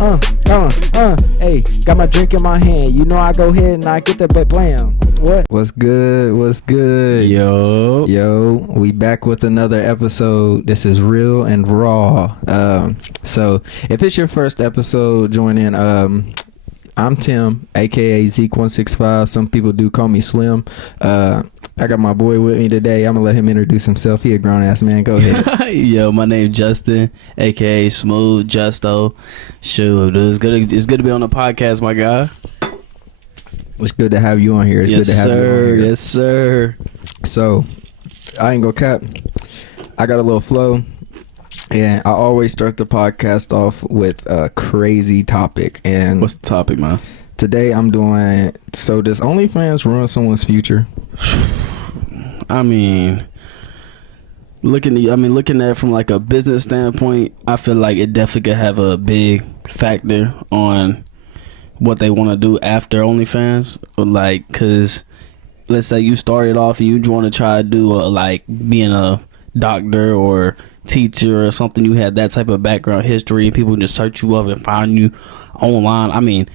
Hey, got my drink in my hand. You know I go ahead and I get the blam. What? What's good? What's good? Yo, we back with another episode. This is real and raw. So if it's your first episode, join in. I'm Tim, aka Zeke165. Some people do call me Slim. I got my boy with me today. I'm gonna let him introduce himself. He a grown ass man. Go ahead. Yo, my name Justin, aka Smooth Justo. Shoot, it's good to be on the podcast, my guy. It's good to have you on here. It's good to have you on here. Yes, sir. So, I ain't gonna cap. I got a little flow. And I always start the podcast off with a crazy topic. And what's the topic, man? Today I'm doing, so does OnlyFans ruin someone's future? I mean, looking at it from like a business standpoint, I feel like it definitely could have a big factor on what they want to do after OnlyFans. Like, cause let's say you started off and you want to try to do like being a doctor or teacher or something, you had that type of background history and people just search you up and find you online. I mean,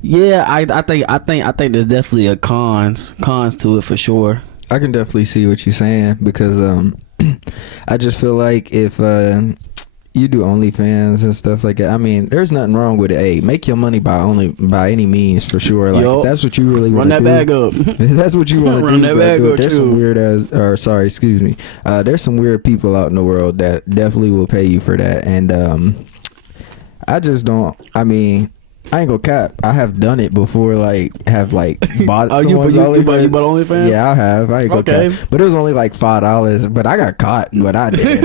yeah, I think there's definitely a cons to it for sure. I can definitely see what you're saying because I just feel like if you do OnlyFans and stuff like that, I mean, there's nothing wrong with it. Hey, make your money by any means for sure. Like, if that's what you really want to do. Run that bag up. If that's what you want to do. Run that bag up. There's some there's some weird people out in the world that definitely will pay you for that. And I just don't. I mean, I ain't gonna cap. I have done it before. Like, have like bought someone's OnlyFans. You bought OnlyFans? Yeah, I have. I ain't gonna cap. But it was only like $5. But I got caught. But I did.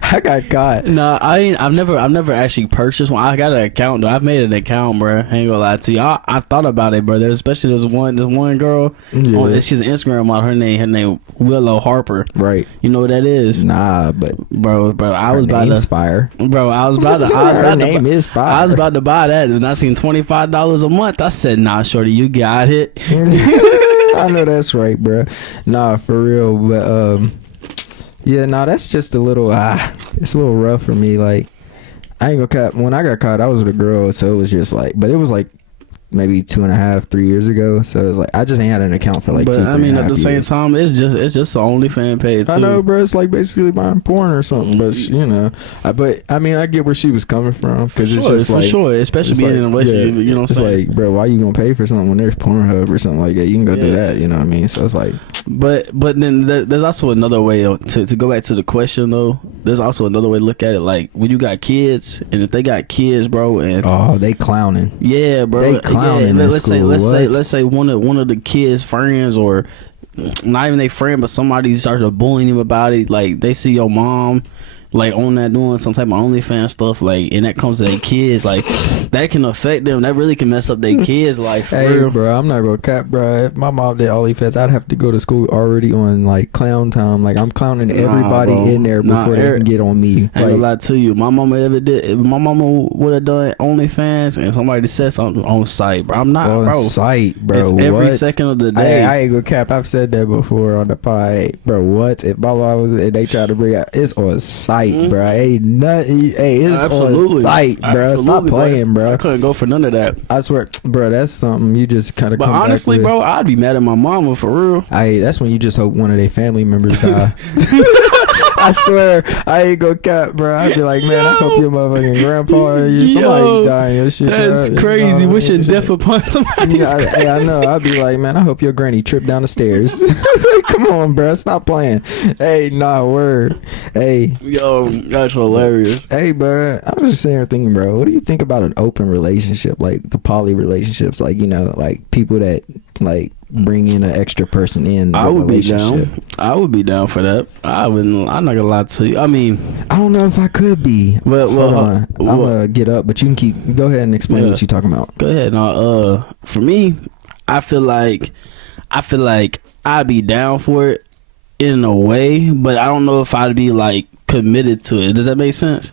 I got caught. No, I've never actually purchased one. I got an account though. I've made an account, bro. I ain't gonna lie to you. I thought about it, bro. Especially this one girl. Yeah. She's an Instagram model. Her name Willow Harper. Right. You know what that is? Nah, but bro, I was about to fire. Bro, I was about to. Her name is fire. I was about to buy that, and I seen $25 a month. I said, nah, shorty, you got it. I know that's right, bro. Nah, for real, but yeah, no, that's just a little, it's a little rough for me. Like, I ain't gonna cut. When I got caught, I was with a girl, so it was just like, but it was like maybe 2.5, 3 years ago. So it was like, I just ain't had an account for like but 2, 3 I mean, at the same years. time, it's just an OnlyFans page too. I know, bro. It's like basically buying porn or something. But you know, but I mean, I get where she was coming from because it's just for like, sure, especially being in a relationship. Yeah, you know what I'm saying? It's like, bro, why you gonna pay for something when there's Pornhub or something like that? You can go do that. You know what I mean? So it's like. But then there's also another way to go back to the question though. There's also another way to look at it. Like when you got kids, and if they got kids, bro, and they clowning. Yeah, bro. They clowning. Yeah, let's say one of the kids' friends, or not even their friend, but somebody starts to bullying him about it. Like they see your mom like on that doing some type of OnlyFans stuff, like, and that comes to their kids, like that can affect them. That really can mess up their kids' life. For real. Bro, I'm not gonna cap, bro. If my mom did OnlyFans, I'd have to go to school already on like clown time. Like I'm clowning everybody in there before they can get on me. I ain't gonna lie to you. My mama if my mama would have done OnlyFans and somebody said something on site, bro. I'm not on site, bro. It's every second of the day. I ain't gonna cap. I've said that before on the pod, bro. What if my mom was and they try to bring out? It's on site. Bro, ain't nothing. Hey, it's on site, bro. Stop playing, bro. I couldn't go for none of that. I swear, bro. That's something you just kind of. But honestly, bro, I'd be mad at my mama for real. That's when you just hope one of their family members die. I swear, I ain't gonna cap, bro. I'd be like, man, I hope your motherfucking grandpa or somebody die and shit. That's crazy. Wishing death upon somebody. Hey, I know. I'd be like, man, I hope your granny tripped down the stairs. Come on, bro. Stop playing. Hey, nah, word. Hey. Yo, that's hilarious. Hey, bro. I was just sitting here thinking, bro, what do you think about an open relationship, like the poly relationships, like, you know, like people that like bring in an extra person in the relationship? I would be down for that. I'm not gonna lie to you. I mean, I don't know if I could be. Well, hold on. I'm gonna get up, but you can go ahead and explain what you're talking about. Go ahead. Now, for me, I feel like I'd be down for it in a way, but I don't know if I'd be like committed to it. Does that make sense?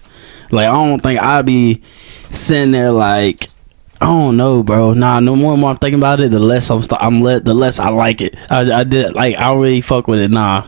Like, I don't think I'd be sitting there like, I don't know, bro. Nah, no more and more I'm thinking about it, the less the less I like it. I did, like, I don't really fuck with it. Nah,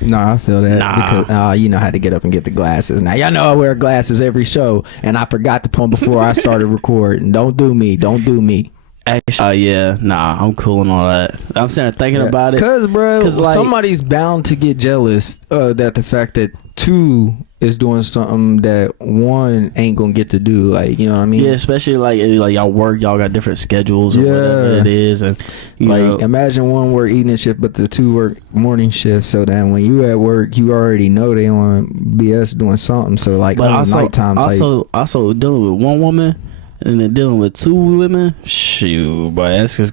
Nah, I feel that because you know how to get up and get the glasses. Now y'all know I wear glasses every show, and I forgot to put them before I started recording. Don't do me. Actually, I'm cool and all that. I'm sitting there thinking about it. Cause, bro, like, somebody's bound to get jealous that the fact that 2 is doing something that 1 ain't gonna get to do. Like, you know what I mean? Yeah, especially like y'all work, y'all got different schedules or whatever it is, and imagine 1 work evening shift, but the 2 work morning shift. So then when you at work, you already know they on BS doing something. So like, but nighttime also dealing with 1 woman. And then dealing with 2 women, shoot, boy, that's 2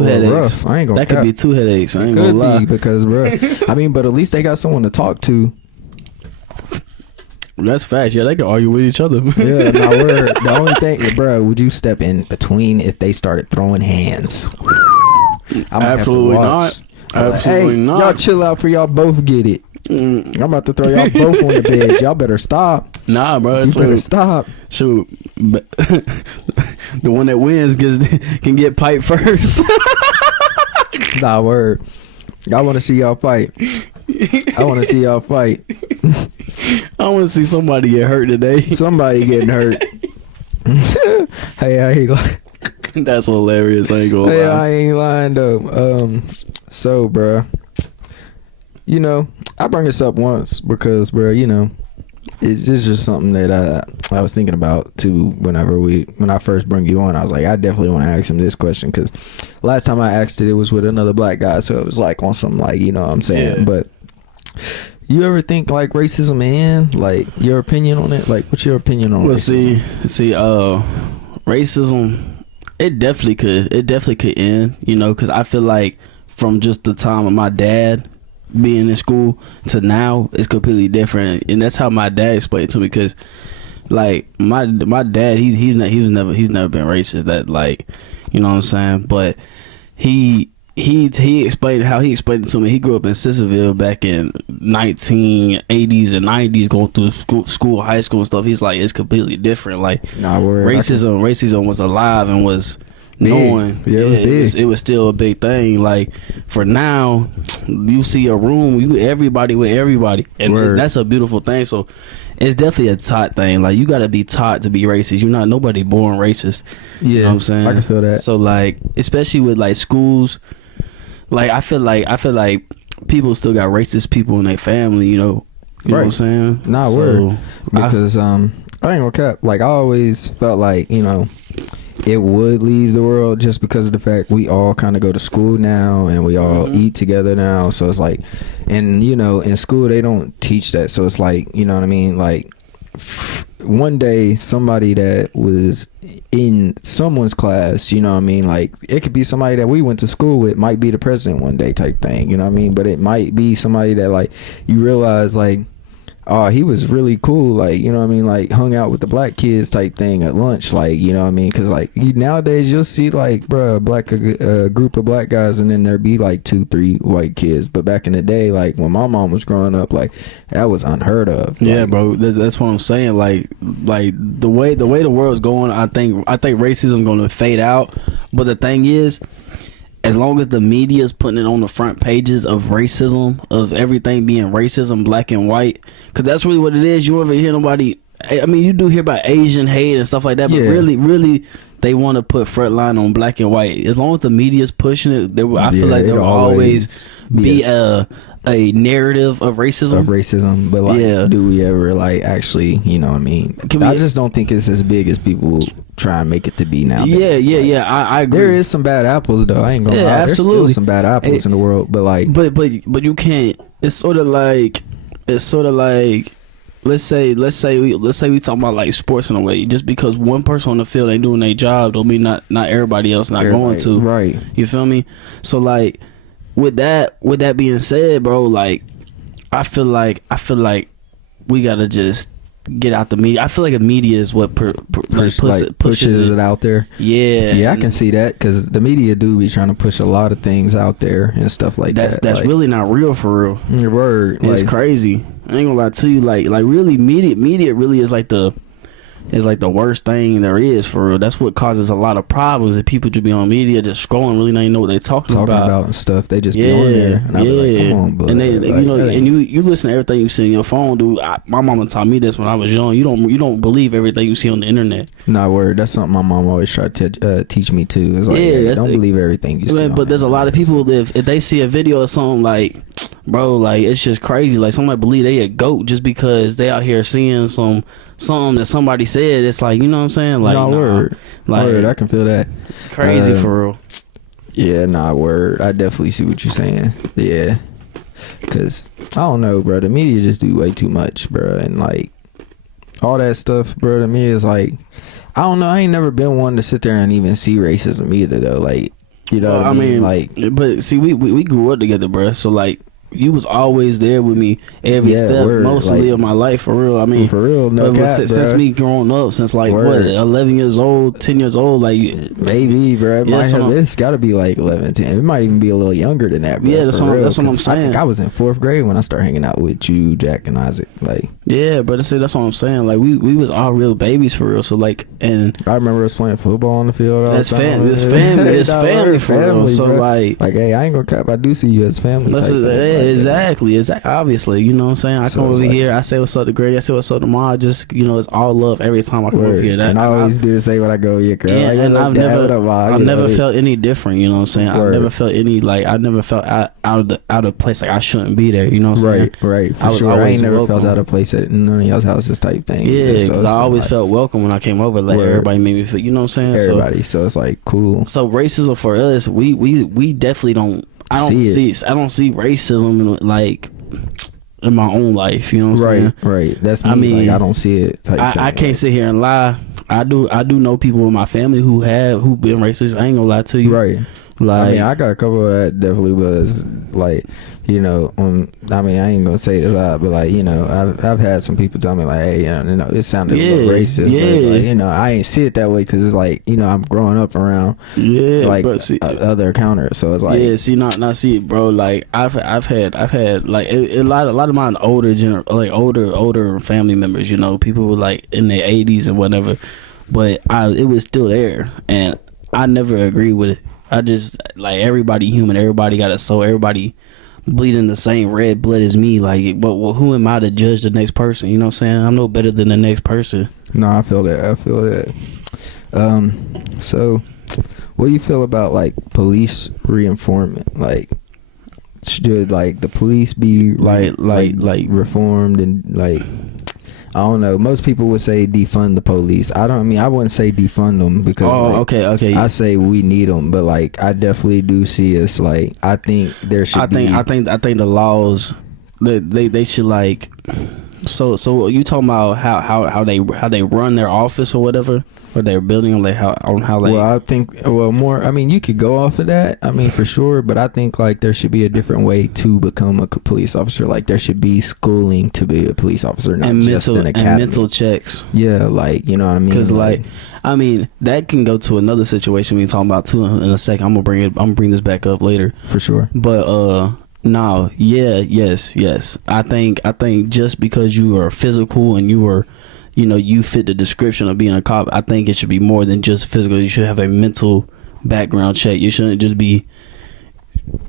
headaches. Rough. I ain't gonna. That could be 2 headaches. I ain't gonna lie. Because, bro, I mean, but at least they got someone to talk to. That's facts. Yeah, they can argue with each other. Yeah, no word. The only thing, bro, would you step in between if they started throwing hands? Absolutely not. Absolutely not. Y'all chill out for y'all both get it. I'm about to throw y'all both on the bed. Y'all better stop. Nah, bro. You better stop. Shoot. But the one that wins can get piped first. Nah, word. I want to see y'all fight. I want to see somebody get hurt today. Somebody getting hurt. Hey, I ain't lying. That's hilarious. I ain't gonna lie. I ain't lying though. So, bro, you know, I bring this up once because, bro, you know, it's just something that I was thinking about too. When I first bring you on, I was like, I definitely want to ask him this question because last time I asked it was with another black guy, so it was like on some, like, you know what I'm saying. Yeah. But you ever think like racism and like your opinion on it? Like, what's your opinion on racism? See, racism, it definitely could end, you know, because I feel like from just the time of my dad being in school to now, it's completely different, and that's how my dad explained it to me. Because like my dad, he's never been racist. That, like, you know what I'm saying, but he explained how he explained it to me. He grew up in Sissonville back in 1980s and 90s, going through school, high school and stuff. He's like, it's completely different. Like, racism was alive and was known. Yeah, it was still a big thing. Like, for now, you see a room, everybody with everybody, and that's a beautiful thing. So it's definitely a taught thing. Like, you gotta be taught to be racist. You're not nobody born racist. Yeah, you know what I'm saying? I can feel that. So like, especially with like schools, like I feel like people still got racist people in their family. You know what I'm saying? Nah, word. Because I ain't gonna cap. Like, I always felt like, you know, it would leave the world just because of the fact we all kind of go to school now and we all eat together now. So it's like, and you know, in school they don't teach that. So it's like, you know what I mean? Like, one day somebody that was in someone's class, you know what I mean? Like, it could be somebody that we went to school with, might be the president one day type thing, you know what I mean? But it might be somebody that, like, you realize, like, oh, he was really cool, like, you know what I mean, like, hung out with the black kids type thing at lunch, like, you know what I mean? Because like, nowadays you'll see, like, bro, a group of black guys and then there be like 2-3 white kids. But back in the day, like, when my mom was growing up, like, that was unheard of. Yeah, like, bro, that's what I'm saying. Like the way the world's going, I think racism gonna fade out. But the thing is, as long as the media's putting it on the front pages of racism, of everything being racism, black and white, because that's really what it is. You ever hear nobody, I mean, you do hear about Asian hate and stuff like that, but really, they want to put front line on black and white. As long as the media's pushing it, I feel like there will always be a narrative of racism. But like, do we ever, like, actually, you know what I mean? I just don't think it's as big as people try and make it to be now. Yeah, I agree. There is some bad apples though. I ain't gonna lie. Absolutely. There's still some bad apples in the world, but like, but you can't. It's sort of like let's say we talking about like sports in a way. Just because one person on the field ain't doing their job, don't mean not everybody else going to. Right. You feel me? So like, with that being said, bro, like, I feel like we gotta just get out the media. I feel like the media is what pushes it out there. Yeah, I can see that, because the media do be trying to push a lot of things out there and stuff like that. That's like, really not real for real. Your word, it's crazy. I ain't gonna lie to you. Like really, media really is like the is like the worst thing there is for real. That's what causes a lot of problems. That people just be on media just scrolling, really not even know what they talking about and stuff. They just be on there, and I be like, come on, bud. And they like, you know, and you listen to everything you see on your phone, dude. My mama taught me this when I was young. You don't believe everything you see on the internet. Nah, word. That's something my mom always tried to teach me too. It's like, don't believe everything you see. But there's a lot of people if they see a video or something like, bro, like it's just crazy. Like somebody believe they a goat just because they out here seeing something that somebody said. It's like, you know what I'm saying? Like, word. I can feel that. Crazy for real. Yeah, word. I definitely see what you're saying. Yeah, because I don't know, bro. The media just do way too much, bro, and like all that stuff, bro. To me, is like, I don't know. I ain't never been one to sit there and even see racism either, though. Like, you know, what I mean, like, but see, we grew up together, bro. So like, you was always there with me every step, mostly like, of my life, for real. I mean, for real, no cap, since me growing up, since like what, 11 years old, 10 years old, like maybe, bro. It's got to be like 11, 10. It might even be a little younger than that, bro. Yeah, that's what I'm saying. I think I was in 4th grade when I started hanging out with you, Jack, and Isaac. Like, yeah, but see, that's what I'm saying. Like, we was all real babies for real. So like, and I remember us playing football on the field. That's family. It's family for real. So bro. like, hey, I ain't gonna cap. I do see you as family. Exactly. Obviously, you know what I'm saying. I come over here, I say what's up to Grady, I say what's up to Ma. Just, you know, it's all love every time I come over here. And I always do the same when I go over here, girl. Yeah, like, and I've never felt any different. You know what I'm saying. Word. I've never felt any I never felt out of place. Like I shouldn't be there. You know what I'm saying. Right. For sure. I ain't never felt out of place at none of y'all's houses type thing. Yeah, because I always felt welcome when I came over. Like everybody made me feel. You know what I'm saying. Everybody. So it's like cool. So racism for us, we definitely don't. I don't see racism like in my own life, you know what I'm saying? Right. That's me. I mean, like, I don't see it. I can't sit here and lie. I do know people in my family who been racist. I ain't gonna lie to you. Right. Like, I mean, I got a couple of that definitely was like, you know, I mean, I ain't gonna say this out, but like, you know, I've had some people tell me like, hey, you know, it sounded a little racist, but like, you know, I ain't see it that way because it's like, you know, I'm growing up around like other counters, so it's like not see it, bro. Like I've had like a lot of mine older family members, you know, people who like in their 80s and whatever, but it was still there, and I never agreed with it. I just, like, everybody human, everybody got a soul, everybody bleeding the same red blood as me. Like, but who am I to judge the next person? You know what I'm saying? I'm no better than the next person. No, I feel that. So what do you feel about like police reinforcement? Like, should like the police be like reformed and like, I don't know. Most people would say defund the police. I wouldn't say defund them because okay. I say we need them, but like I definitely do see us like I think there should be. I think the laws they should like. So you talking about how they run their office or whatever, or their building, or like how they. Well, I think more. I mean, you could go off of that. I mean, for sure, but I think like there should be a different way to become a police officer. Like there should be schooling to be a police officer, not just an academy. And mental checks. Yeah, like you know what I mean. Because like I mean that can go to another situation we talking about too in a second. I'm gonna bring this back up later for sure. But no, yes. I think just because you are physical and you are, you know, you fit the description of being a cop, I think it should be more than just physical. You should have a mental background check. You shouldn't just be,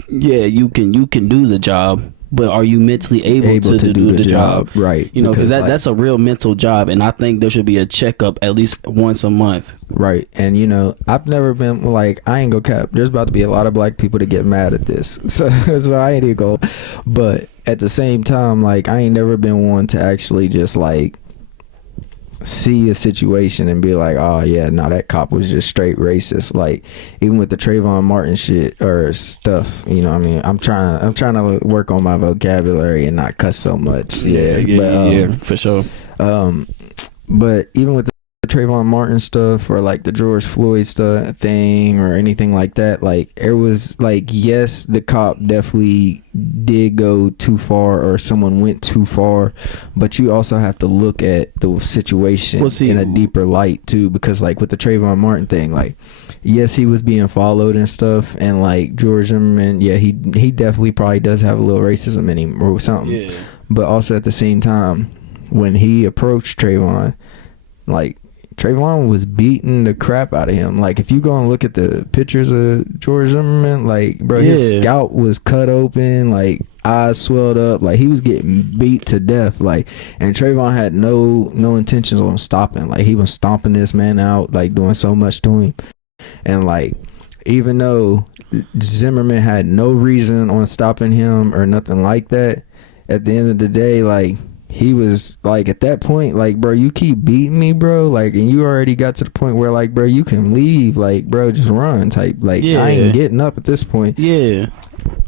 you can do the job, but are you mentally able to do the job? Right. You know, because that's a real mental job, and I think there should be a checkup at least once a month. Right. And you know, I've never been like, I ain't gonna cap, there's about to be a lot of black people to get mad at this, so I ain't even go. But at the same time, like I ain't never been one to actually just like see a situation and be like, oh yeah, no, that cop was just straight racist. Like even with the Trayvon Martin shit or stuff, you know what I mean, I'm trying to work on my vocabulary and not cuss so much. Yeah, for sure. But even with the Trayvon Martin stuff or like the George Floyd stuff thing or anything like that, like it was like, yes, the cop definitely did go too far or someone went too far, but you also have to look at the situation in a deeper light too, because like with the Trayvon Martin thing, like yes, he was being followed and stuff, and like George Zimmerman, yeah, he definitely probably does have a little racism in him or something, but also at the same time when he approached Trayvon, like Trayvon was beating the crap out of him. Like, if you go and look at the pictures of George Zimmerman, like, bro, his scalp was cut open, like, eyes swelled up, like, he was getting beat to death, like, and Trayvon had no intentions on stopping. Like, he was stomping this man out, like, doing so much to him. And, like, even though Zimmerman had no reason on stopping him or nothing like that, at the end of the day, like, he was like, at that point, like, bro, you keep beating me, bro, like, and you already got to the point where, like, bro, you can leave, like, bro, just run type. Like, I ain't getting up at this point.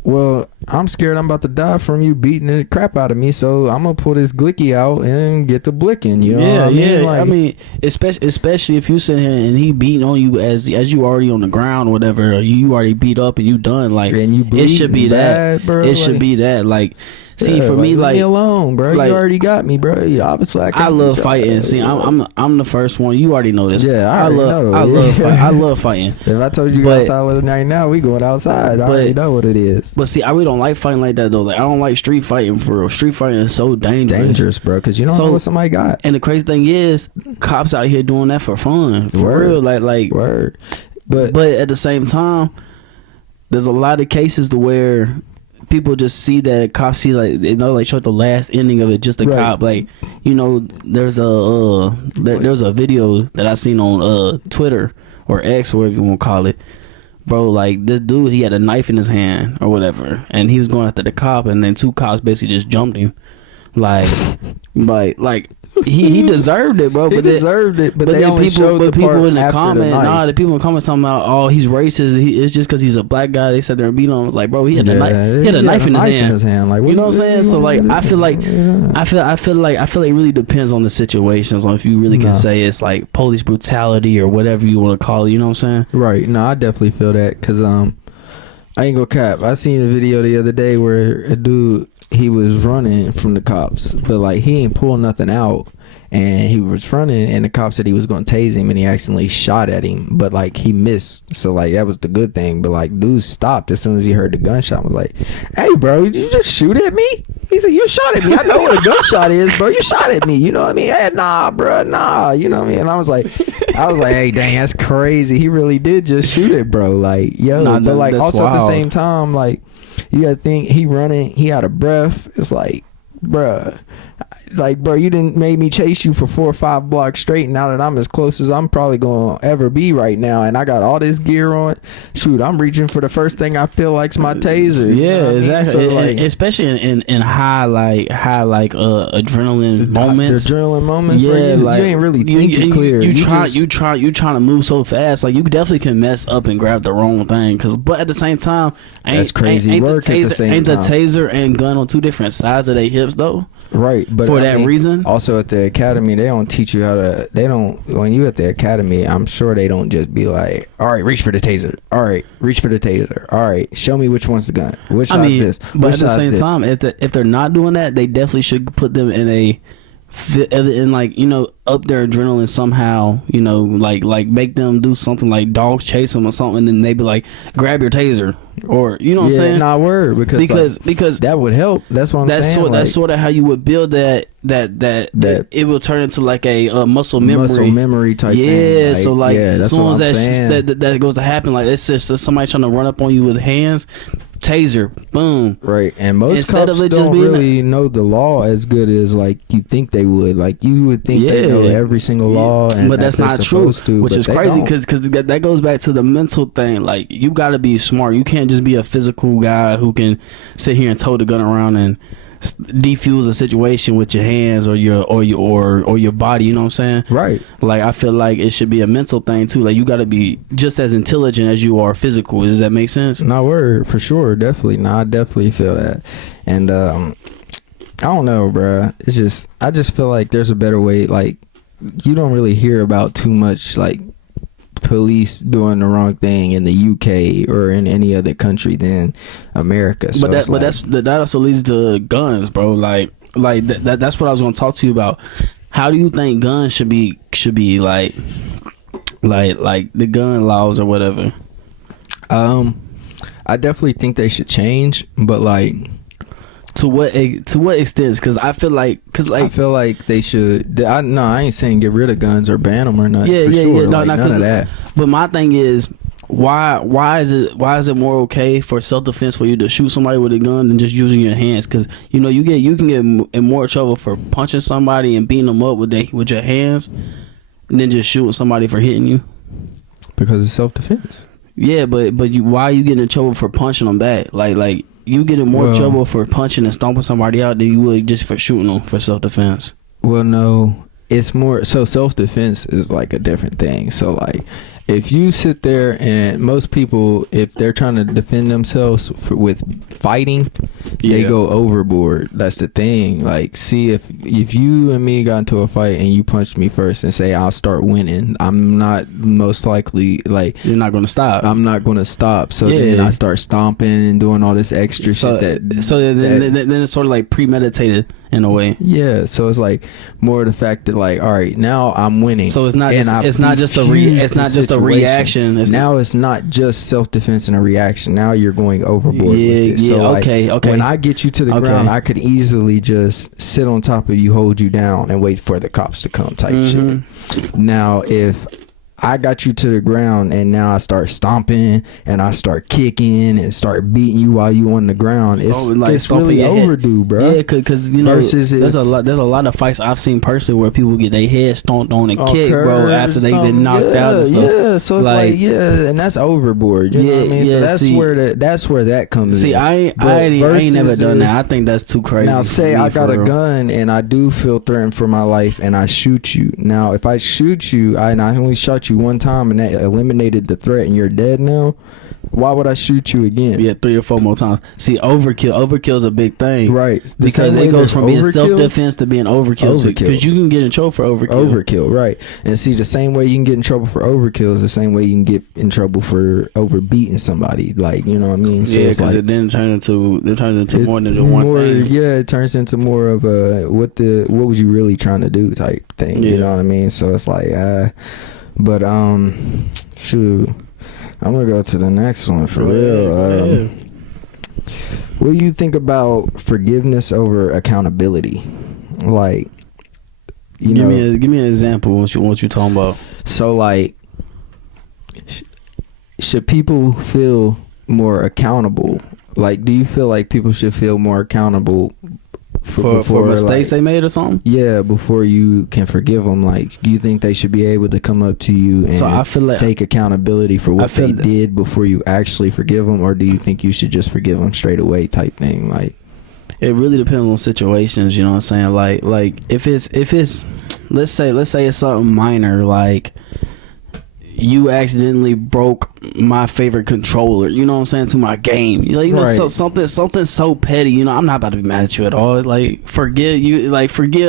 Well, I'm scared I'm about to die from you beating the crap out of me, so I'm gonna pull this glicky out and get the blicking. You know what I mean? Like, I mean, especially if you sit here and he beating on you as you already on the ground or whatever, or you already beat up and you done, like, and you it should be bad, that, bro. it should be that, like. See, for me, leave like, me alone, bro. Like, you already got me, bro. Obviously, I love fighting. See, I'm the first one. You already know this. Yeah, I love fighting. If I told you outside right now, we going outside. I already know what it is. But see, I really don't like fighting like that though. Like, I don't like street fighting for real. Street fighting is so dangerous, bro. Because you don't know what somebody got. And the crazy thing is, cops out here doing that for fun, for real. Like, word. But at the same time, there's a lot of cases to where people just see that cops see, like, they know, like, show the last ending of it, just a cop. Like, you know, there's a video that I seen on Twitter or X, whatever you want to call it, bro. Like, this dude, he had a knife in his hand or whatever, and he was going after the cop, and then two cops basically just jumped him. Like he deserved it, bro. But they only showed the people in the comment. The people in the comments talking about, oh, he's racist. It's just because he's a black guy. They said they're beating him. I was like, bro, he had a knife in his hand. Like, you know what I'm saying? So, like, I feel like it really depends on the situations, on if you really can say it's like police brutality or whatever you want to call it. You know what I'm saying? Right. No, I definitely feel that, because I ain't gonna cap. I seen a video the other day where a dude, he was running from the cops, but, like, he ain't pull nothing out, and he was running, and the cop said he was going to tase him, and he accidentally shot at him, but, like, he missed, so, like, that was the good thing. But, like, dude stopped as soon as he heard the gunshot. Was like, hey, bro, did you just shoot at me? He said, you shot at me. I know what a gunshot is, bro. You shot at me. You know what I mean? Hey, nah, bro, nah. You know what I mean? And I was like, hey, dang, that's crazy. He really did just shoot it, bro. Like, yo, but, like, also wild. At the same time, like, you gotta think, he running, he out of breath. It's like, bruh, like, bro, you didn't made me chase you for 4 or 5 blocks straight. Now that I'm as close as I'm probably gonna ever be right now, and I got all this gear on, shoot, I'm reaching for the first thing I feel like's my taser. Yeah, exactly. So, like, especially in high adrenaline moments. The adrenaline moments. Yeah, bro, like, you ain't really thinking clear. You trying to move so fast. Like, you definitely can mess up and grab the wrong thing. But at the same time, that's crazy work. At the same ain't time. The taser and gun on two different sides of their hips though? Right, but for that reason. Also, at the academy, they don't teach you how to. They don't. When you at the academy, I'm sure they don't just be like, "All right, reach for the taser. All right, reach for the taser. All right, show me which one's the gun. Which side's this." But at the same time, if they're not doing that, they definitely should put them in like, you know, up their adrenaline somehow, you know, like make them do something like dogs chase them or something, and then they be like, grab your taser, or, you know what I'm saying? Nah, word, because that would help. That's what I'm saying. That's sort of how you would build that it will turn into like a muscle memory type thing. Yeah, so like, as soon as that goes to happen, like, it's just somebody trying to run up on you with hands, taser, boom. Right, and most cops don't really know the law as good as, like, you think they would. Like, you would think they know every single law, and but that's not true, which is crazy, because that goes back to the mental thing. Like, you got to be smart. You can't just be a physical guy who can sit here and tote the gun around and defuse a situation with your hands or your body. You know what I'm saying? Right. Like, I feel like it should be a mental thing too. Like, you got to be just as intelligent as you are physical. Does that make sense? No, word, for sure, definitely. No, I definitely feel that. And I don't know, bruh. It's just, I just feel like there's a better way. Like, you don't really hear about too much, like, police doing the wrong thing in the UK or in any other country than America. So that also leads to guns, bro. Like that's what I was going to talk to you about. How do you think guns should be like the gun laws or whatever? I definitely think they should change, but, like, To what extent? Because I feel like they should. I ain't saying get rid of guns or ban them or nothing. Yeah, sure. No, none of that. But my thing is, why is it more okay for self-defense for you to shoot somebody with a gun than just using your hands? Because you can get in more trouble for punching somebody and beating them up with your hands than just shooting somebody for hitting you. Because it's self-defense. Yeah, but why are you getting in trouble for punching them back? Like you get in more trouble for punching and stomping somebody out than you would just for shooting them for self-defense. Well, no, it's more so self-defense is like a different thing. So like, if you sit there and most people, if they're trying to defend themselves with fighting, they go overboard. That's the thing. Like, see, if you and me got into a fight and you punched me first and say I'll start winning, I'm not most likely like you're not going to stop. I'm not going to stop. So then I start stomping and doing all this extra shit. Then it's sort of like premeditated in a way. Yeah. So it's like more the fact that like, all right, now I'm winning. So it's not just a reaction. It's not just self-defense and a reaction. Now you're going overboard with it. So okay. When I get you to the ground, I could easily just sit on top of you, hold you down, and wait for the cops to come type shit. Now, if I got you to the ground and now I start stomping and I start kicking and start beating you while you on the ground, it's really overdue, bro. Yeah, because there's a lot of fights I've seen personally where people get their head stomped on and kicked, bro, after they've been knocked out and stuff. Yeah, so it's and that's overboard. You know what I mean? So that's where that comes in. See, I ain't never done that. I think that's too crazy. Now, say I got a gun and I do feel threatened for my life and I shoot you. Now, if I shoot you, and I only shot you one time and that eliminated the threat and you're dead now, why would I shoot you again? Yeah, 3 or 4 more times. See, overkill is a big thing, right? Because it goes from being self-defense to being overkill. Because you can get in trouble for overkill. Right? And see, the same way you can get in trouble for overkill is the same way you can get in trouble for overbeating somebody. Like, you know what I mean? So yeah, because it then turns into more than just one thing. Yeah, it turns into more of a what was you really trying to do type thing. You know what I mean? So it's like, but shoot. I'm gonna go to the next one for real. What do you think about forgiveness over accountability? Like, give me an example. What you talking about? So, like, should people feel more accountable? Like, do you feel like people should feel more accountable for mistakes they made or something? Yeah, before you can forgive them. Like, do you think they should be able to come up to you and take accountability for what they did before you actually forgive them, or do you think you should just forgive them straight away type thing? Like, it really depends on situations. You know what I'm saying? Like if it's let's say it's something minor, like you accidentally broke my favorite controller, you know what I'm saying, to my game. Right. Something so petty, you know, I'm not about to be mad at you at all. Like, forgive. I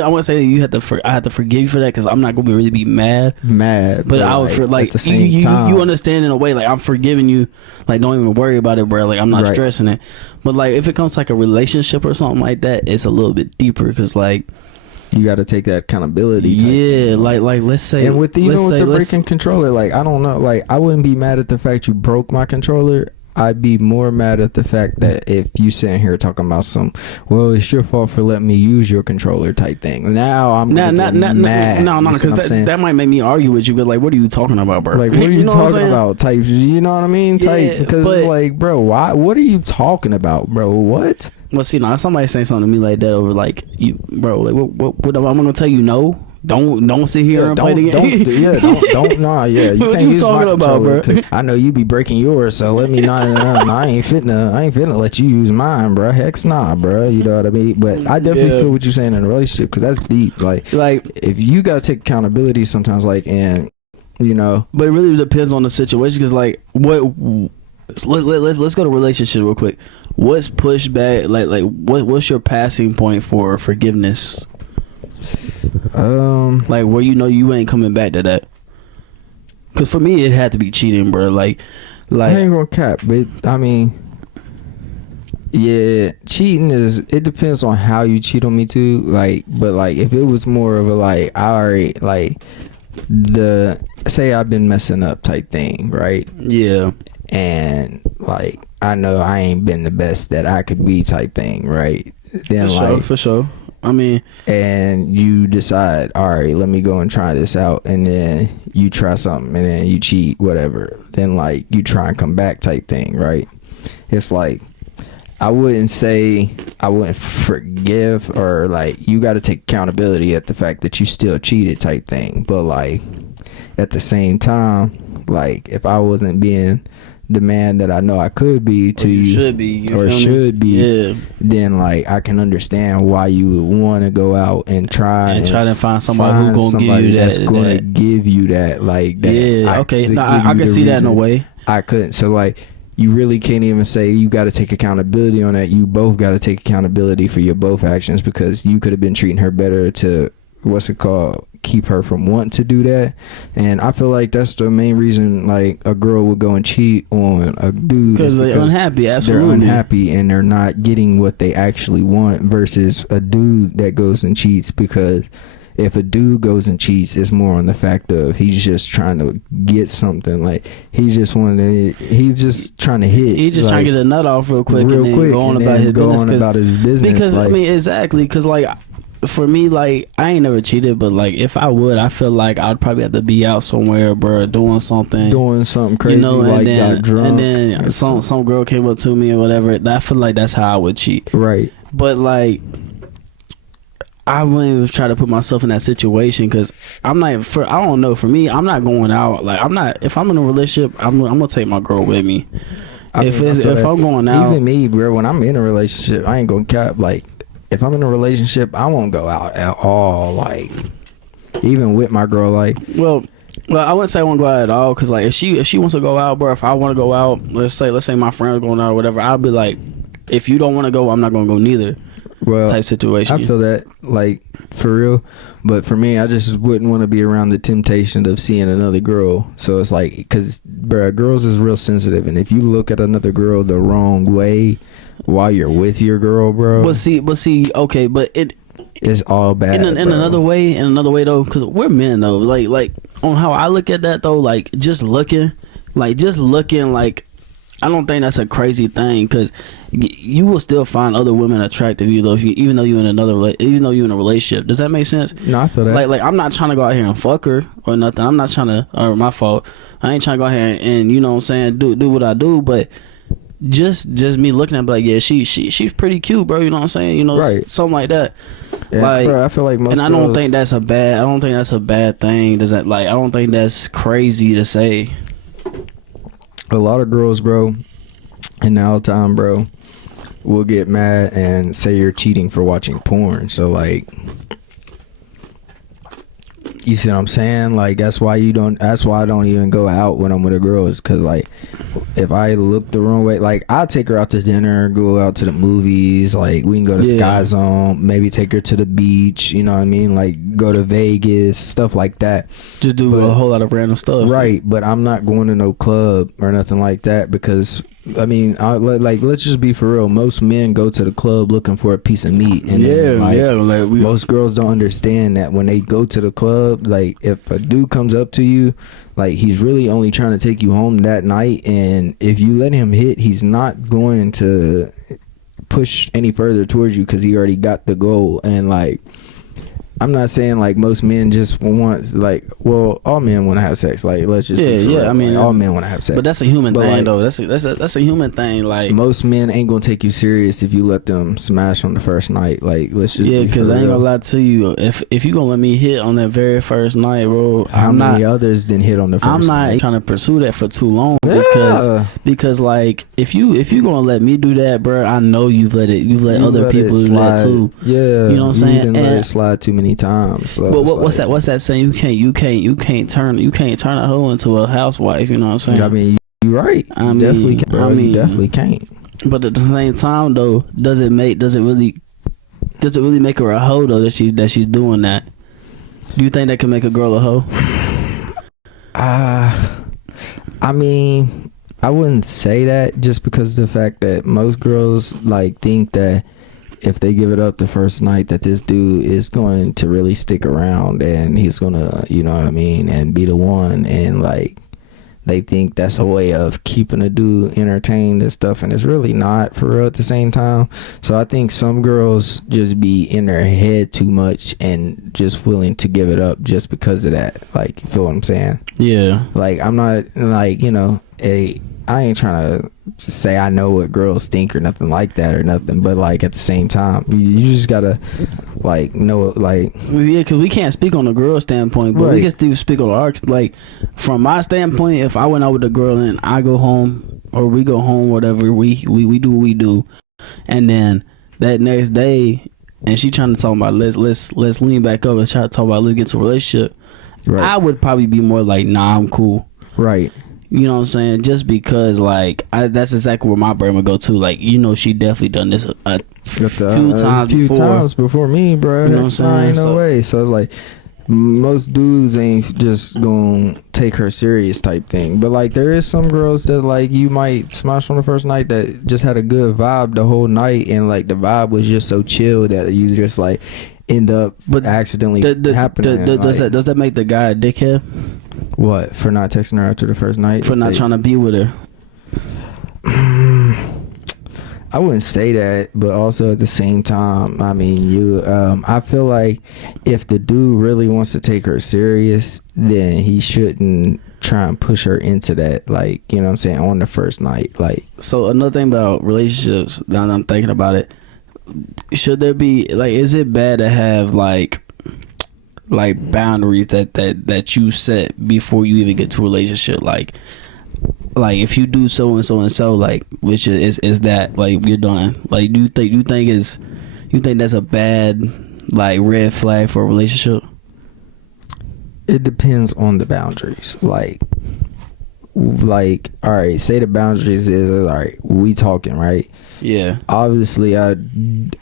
want to say I have to forgive you for that, because I'm not going to really be mad. But I would feel like at the same time, you understand in a way, like, I'm forgiving you. Like, don't even worry about it, bro. Like, I'm not stressing it. But, like, if it comes to, like, a relationship or something like that, it's a little bit deeper, because, like, you got to take that accountability. Yeah, like let's say, and with the breaking controller, like, I don't know, like, I wouldn't be mad at the fact you broke my controller. I'd be more mad at the fact that if you sitting here talking about it's your fault for letting me use your controller type thing. Now I'm mad. No, because that might make me argue with you. But, like, what are you talking about, bro? Like, what are you talking about? Type, you know what I mean? Type, because it's like, bro, why? What are you talking about, bro? What? Well, see, now somebody saying something to me like that over, like, you, bro, like, what I'm gonna tell you? No, don't sit here and play the game. You what you talking about, bro? I know you be breaking yours, so let me not. I ain't finna let you use mine, bro. Heck nah, bro. You know what I mean? But I definitely feel what you're saying in a relationship, because that's deep. Like if you gotta take accountability sometimes, like, and you know, but it really depends on the situation, because, like, let's go to relationship real quick. What's pushback? Like what's your passing point for forgiveness? Like, where you know you ain't coming back to that. Because for me, it had to be cheating, bro. Like I ain't gonna cap, but I mean, yeah, cheating it depends on how you cheat on me too. Like, but like, if it was more of a like, I already like say I've been messing up type thing, right? Yeah. And like, I know I ain't been the best that I could be type thing, right? then for sure. I mean, and you decide, all right, let me go and try this out, and then you try something, and then you cheat, whatever. Then like you try and come back, type thing, right? It's like I wouldn't say I wouldn't forgive, or like you got to take accountability at the fact that you still cheated, type thing. But like at the same time, like if I wasn't being the man that I know I could be to you, should be, yeah, then like I can understand why you would want to go out and try to find somebody who's gonna give you that's gonna give you that, like that. Yeah, okay. No, I can see that in a way. I couldn't. So like you really can't even say you got to take accountability on that. You both got to take accountability for your both actions, because you could have been treating her better to keep her from wanting to do that. And I feel like that's the main reason like a girl would go and cheat on a dude, because they're unhappy. Absolutely, they're unhappy and they're not getting what they actually want, versus a dude that goes and cheats. Because if a dude goes and cheats, it's more on the fact of he's just trying to get something. Like he's just trying to hit. He's just trying to get a nut off real quick and then go on about his business. Because like, I mean, exactly. Because like, for me, like, I ain't never cheated, but like if I would, I feel like I'd probably have to be out somewhere, bro, doing something crazy, you know, like got drunk, and then some girl came up to me or whatever. I feel like that's how I would cheat, right? But like, I wouldn't even try to put myself in that situation, because I'm not. I don't know. For me, I'm not going out. Like I'm not. If I'm in a relationship, I'm gonna take my girl with me. If I'm going out, even me, bro, when I'm in a relationship, I ain't gonna cap. Like if I'm in a relationship, I won't go out at all. Like even with my girl, like well, I wouldn't say I won't go out at all, because like if she wants to go out, bro, if I want to go out, let's say my friend is going out or whatever, I'll be like, if you don't want to go, I'm not gonna go neither. Well, type situation. I feel that, like, for real. But for me, I just wouldn't want to be around the temptation of seeing another girl. So it's like, because bruh, girls is real sensitive, and if you look at another girl the wrong way while you're with your girl, bro, but see okay, but it's all bad in another way though, because we're men though, like on how I look at that though, like just looking like, I don't think that's a crazy thing, because you will still find other women attractive, even though you're in a relationship. Does that make sense? No, I feel that. Like I'm not trying to go out here and fuck her or nothing. I'm not trying to, or my fault. I ain't trying to go out here and you know what I'm saying, do what I do, but just me looking at it, like, yeah, she's pretty cute, bro. You know what I'm saying? You know, right. Something like that. Yeah, like, bro, I feel like most. And I don't think that's a bad thing. Does that, like, I don't think that's crazy to say. A lot of girls, bro, in our time, bro, will get mad and say you're cheating for watching porn. So like, you see what I'm saying? Like that's why I don't even go out when I'm with a girl, is because like if I look the wrong way, like I'll take her out to dinner, go out to the movies, like we can go to Sky Zone, maybe take her to the beach, you know what I mean, like go to Vegas, stuff like that. Just do a whole lot of random stuff, right? But I'm not going to no club or nothing like that, because I mean, let's just be for real. Most men go to the club looking for a piece of meat, and most girls don't understand that when they go to the club, like if a dude comes up to you, like he's really only trying to take you home that night, and if you let him hit, he's not going to push any further towards you because he already got the goal. And like, I'm not saying like most men just want, like, well, all men want to have sex. Like, let's just I mean, like, all men want to have sex. But that's a human thing, like, though. That's a human thing. Like, most men ain't gonna take you serious if you let them smash on the first night. Like, let's just because I ain't gonna lie to you. If you gonna let me hit on that very first night, bro, how many others didn't hit on the first night? I'm not trying to pursue that for too long, because like if you gonna let me do that, bro, I know you've let other people do that too. Yeah, you know what I'm saying? And let it slide too many times. So but what's that saying? You can't turn a hoe into a housewife. You know what I'm saying? I mean, you're right. You definitely can't, bro. You definitely can't. But at the same time, though, does it really make her a hoe though that she's doing that? Do you think that can make a girl a hoe? I mean, I wouldn't say that, just because of the fact that most girls like think that if they give it up the first night, that this dude is going to really stick around and he's gonna, you know what I mean, and be the one. And like, they think that's a way of keeping a dude entertained and stuff, and it's really not for real at the same time. So I think some girls just be in their head too much and just willing to give it up just because of that. Like, you feel what I'm saying? Yeah. Like, I'm not like, I ain't trying to say I know what girls think or nothing like that or nothing, but like at the same time, you just gotta like know, like, yeah, because we can't speak on the girl standpoint, but we can still speak on our, like, from my standpoint. If I went out with a girl and I go home or we go home, whatever, we do what we do, and then that next day, and she trying to talk about let's lean back up and try to talk about let's get to a relationship, right, I would probably be more like, nah, I'm cool, right. You know what I'm saying? Just because, like, that's exactly where my brain would go to. Like, she definitely done this a few times before me, bro. You know what I'm saying? No way. So it's like, most dudes ain't just gonna take her serious type thing. But like, there is some girls that like you might smash on the first night that just had a good vibe the whole night, and like the vibe was just so chill that you just like end up accidentally happening. Does that make the guy a dickhead? What, for not texting her after the first night? For not trying to be with her? I wouldn't say that, but also at the same time, I mean, I feel like if the dude really wants to take her serious, then he shouldn't try and push her into that, like, you know what I'm saying, on the first night. Like, so another thing about relationships, now that I'm thinking about it, should there be, like, is it bad to have like boundaries that you set before you even get to a relationship? Like if you do so and so and so, like, which is that, like, you're done? Like, do you think that's a bad, like, red flag for a relationship? It depends on the boundaries. Like, all right, say the boundaries is, all right, we talking, right? Yeah. Obviously, I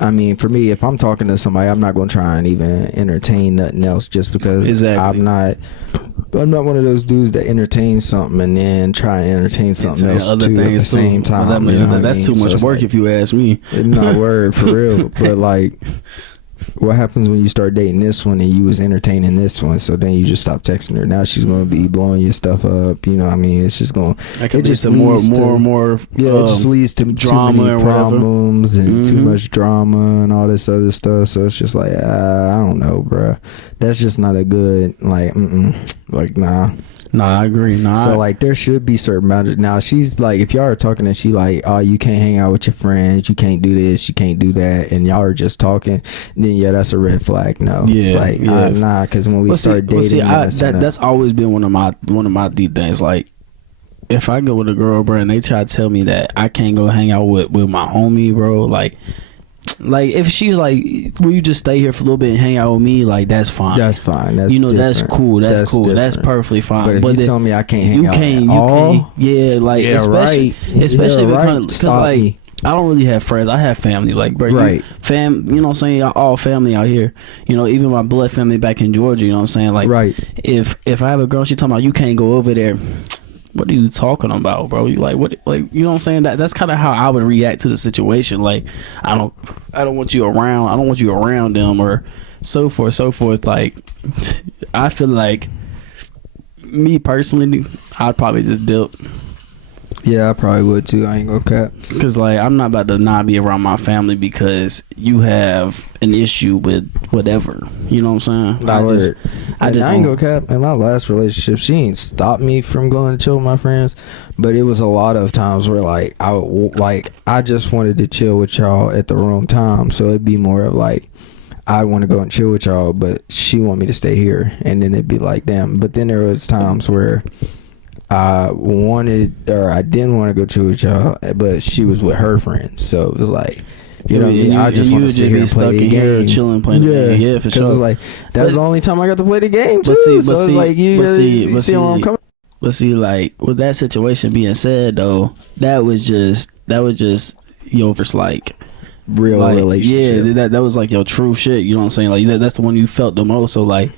mean, for me, if I'm talking to somebody, I'm not going to try and even entertain nothing else just because I'm not one of those dudes that entertains something and then try and entertain something else too at the same time. That's too much work, if you ask me. It's not word for real, but like, what happens when you start dating this one and you was entertaining this one, so then you just stop texting her? Now she's going to be blowing your stuff up, you know what I mean? It's just going to, it just leads more it just leads to drama and problems and too much drama and all this other stuff. So it's just like, I don't know, bro, that's just not a good, like, like, nah, I agree. So like, there should be certain boundaries. Now she's like, if y'all are talking and she like, oh, you can't hang out with your friends, you can't do this, you can't do that, and y'all are just talking, then yeah, that's a red flag. No, like, nah, because when we start dating, that's always been one of my deep things. Like, if I go with a girl, bro, and they try to tell me that I can't go hang out with my homie, bro, like if she's like, will you just stay here for a little bit and hang out with me, like, that's fine. That's fine. That's that's cool. That's cool. Different. That's perfectly fine. But if you tell me I can't hang out at all, especially because like, I don't really have friends. I have family. Like, bro, you know what I'm saying? All family out here. Even my blood family back in Georgia. You know what I'm saying? Like, if I have a girl, she talking about you can't go over there. What are you talking about, bro? You like, what? Like, you know what I'm saying? That's kind of how I would react to the situation. Like, I don't want you around. I don't want you around them, or so forth. Like, I feel like, me personally, I'd probably just dip. Yeah, I probably would too. I ain't gonna cap. Cause like, I'm not about to not be around my family because you have an issue with whatever. You know what I'm saying? I ain't gonna cap. In my last relationship, she ain't stopped me from going to chill with my friends, but it was a lot of times where like I just wanted to chill with y'all at the wrong time. So it'd be more of like, I want to go and chill with y'all, but she want me to stay here, and then it'd be like, damn. But then there was times where I didn't want to go chill with y'all, but she was with her friends, so it was like, you know what I mean? I just want to sit here and play the game, chilling, playing the game. Yeah, for sure. It's like, that was the only time I got to play the game too. So it's like, you see where I'm coming. But see, like, with that situation being said, though, that was just your first, like, real relationship. Yeah, that was like your true shit. You know what I'm saying? Like, that's the one you felt the most. So like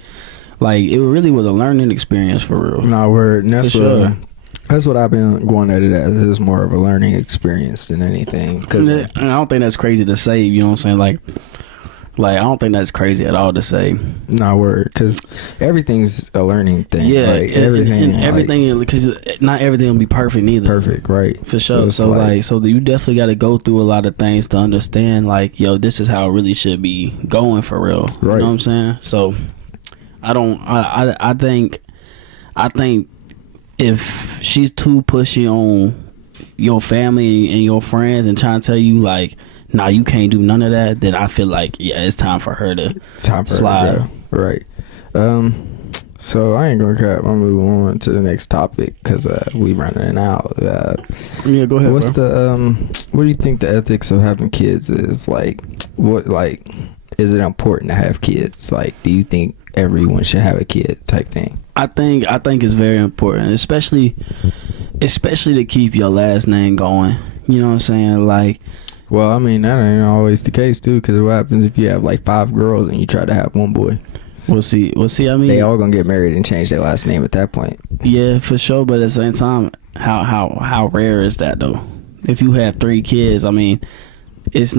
it really was a learning experience for real. Nah, word. That's what I've been going at it as. It's more of a learning experience than anything. And I don't think that's crazy to say. You know what I'm saying? Like, Like, I don't think that's crazy at all to say. Nah, word, because everything's a learning thing. Yeah, like, everything, because not everything will be perfect neither. Perfect, right? For sure. So you definitely got to go through a lot of things to understand, like, yo, this is how it really should be going for real. Right. You know what I'm saying? So I think if she's too pushy on your family and your friends and trying to tell you like, nah, you can't do none of that, then I feel like, yeah, it's time for her to slide. Right. So I ain't gonna cap. I'm moving on to the next topic because we running out. Yeah, go ahead. What's the what do you think the ethics of having kids is? Like, what, like, is it important to have kids? Like, do you think everyone should have a kid type thing? I think it's very important, especially to keep your last name going. You know what I'm saying? Like, well, I mean, that ain't always the case too, because what happens if you have like 5 girls and you try to have one boy? We'll see. I mean, they all gonna get married and change their last name at that point. Yeah, for sure. But at the same time, how rare is that though? If you have 3 kids, I mean, it's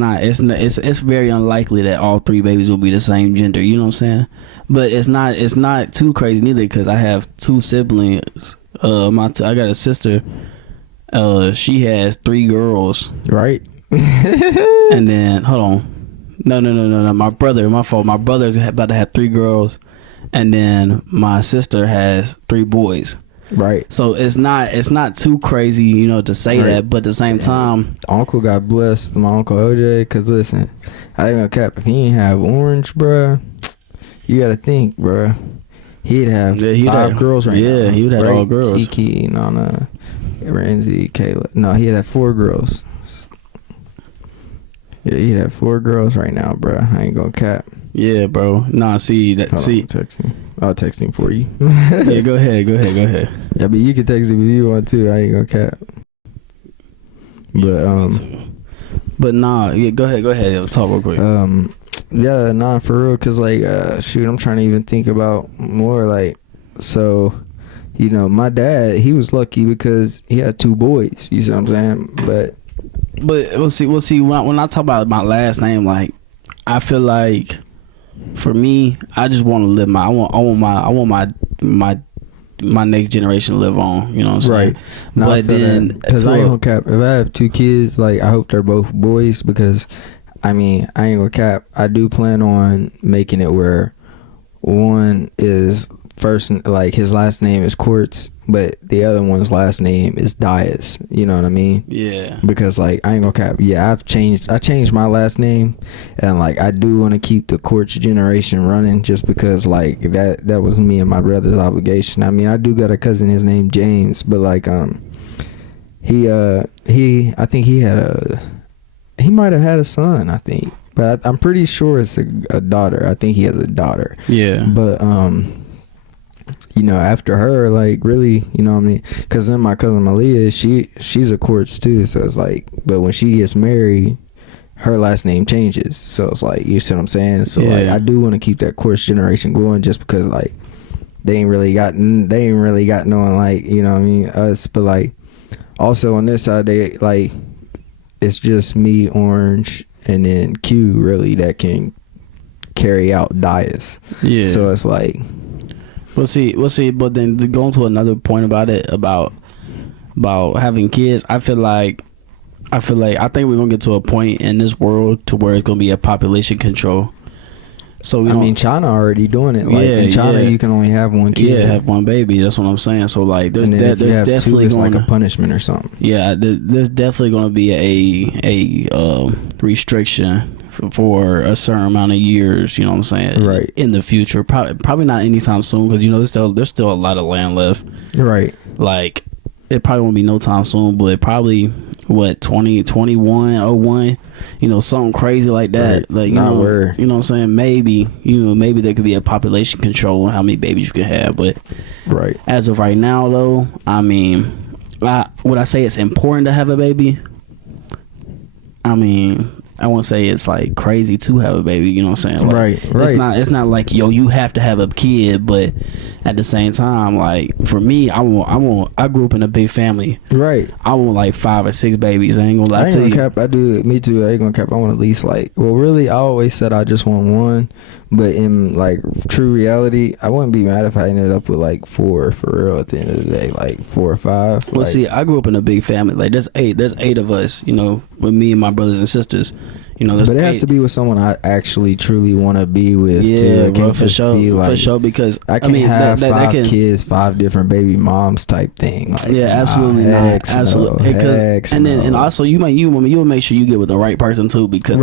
very unlikely that all 3 babies will be the same gender. You know what I'm saying? But it's not too crazy neither, because I have 2 siblings. I got a sister. She has 3 girls. Right. And then hold on, no, my fault. My brother's about to have 3 girls, and then my sister has 3 boys. Right. So it's not too crazy, you know, to say that, but at the same time, uncle got blessed, my uncle OJ, because listen, I ain't gonna cap, if he ain't have Orange, bruh, you gotta think, bruh, he'd have 5 girls right now. Yeah, he would have all girls. Kiki, Nana, Ramsey, Kayla. No, he'd have 4 girls. Yeah, he'd have 4 girls right now, bruh. I ain't gonna cap. Yeah, bro. Nah, see that. I'll text him for you. Yeah, go ahead. Yeah, but you can text him if you want to. I ain't gonna cap. But nah, yeah, go ahead. Talk real quick. Yeah, nah, for real. Cause like, shoot, I'm trying to even think about more. Like, so, you know, my dad, he was lucky because he had 2 boys. You see what I'm saying? But we'll see. When I talk about my last name, like, I feel like, for me, I just want to live I want my next generation to live on. You know what I'm saying? Right. No, but then, because I ain't gonna cap, if I have 2 kids, like, I hope they're both boys, because I mean, I ain't gonna cap, I do plan on making it where one is first, like, his last name is Quartz, but the other one's last name is Dias. You know what I mean? Yeah. Because, like, I ain't gonna cap, yeah, I changed my last name, and like, I do want to keep the Quartz generation running, just because, like, that was me and my brother's obligation. I mean, I do got a cousin, his name James, but like, I think he might have had a son, I think, but I'm pretty sure it's a daughter. I think he has a daughter. Yeah. But you know, after her, like, really, you know what I mean? Because then my cousin Malia, she's a Quartz too, so it's like, but when she gets married, her last name changes, so it's like, you see what I'm saying? So like, I do want to keep that Quartz generation going, just because, like, they ain't really got no one, like, you know what I mean, us. But like, also on this side, they like, it's just me, Orange, and then Q, really, that can carry out Dias. Yeah. So it's like, we'll see. But then going to another point about it, about having kids, I think we're gonna get to a point in this world to where it's gonna be a population control. So I mean, China already doing it. Like, in China, you can only have 1 kid. Yeah, have 1 baby. That's what I'm saying. So like, there's definitely 2, it's like a punishment or something. Yeah, there's definitely going to be a restriction for a certain amount of years. You know what I'm saying? Right. In the future, probably not anytime soon, because, you know, there's still a lot of land left. Right. Like, it probably won't be no time soon, but probably 2101, you know, something crazy like that. Right. Like, you know what I'm saying? Maybe there could be a population control on how many babies you can have, but right, as of right now, though, I mean, would I say it's important to have a baby? I mean, I won't say it's like crazy to have a baby, you know what I'm saying? Like, Right. It's not like, yo, you have to have a kid, but at the same time, like for me, I grew up in a big family. Right. I want like 5 or 6 babies. I ain't gonna lie to you. Cap. I do. Me too. I ain't gonna cap. I want at least like. Well, really, I always said I just want one, but in like true reality, I wouldn't be mad if I ended up with like 4 for real. At the end of the day, like 4 or 5. Well, like, see, I grew up in a big family. Like there's 8 of us. You know, with me and my brothers and sisters. You know, there's but it has to be with someone I actually truly want to be with. Yeah, too. bro, for sure, like, for sure. Because I can have 5 kids, 5 different baby moms type thing. Like, yeah, absolutely not. Absolutely. And also you will make sure you get with the right person too, because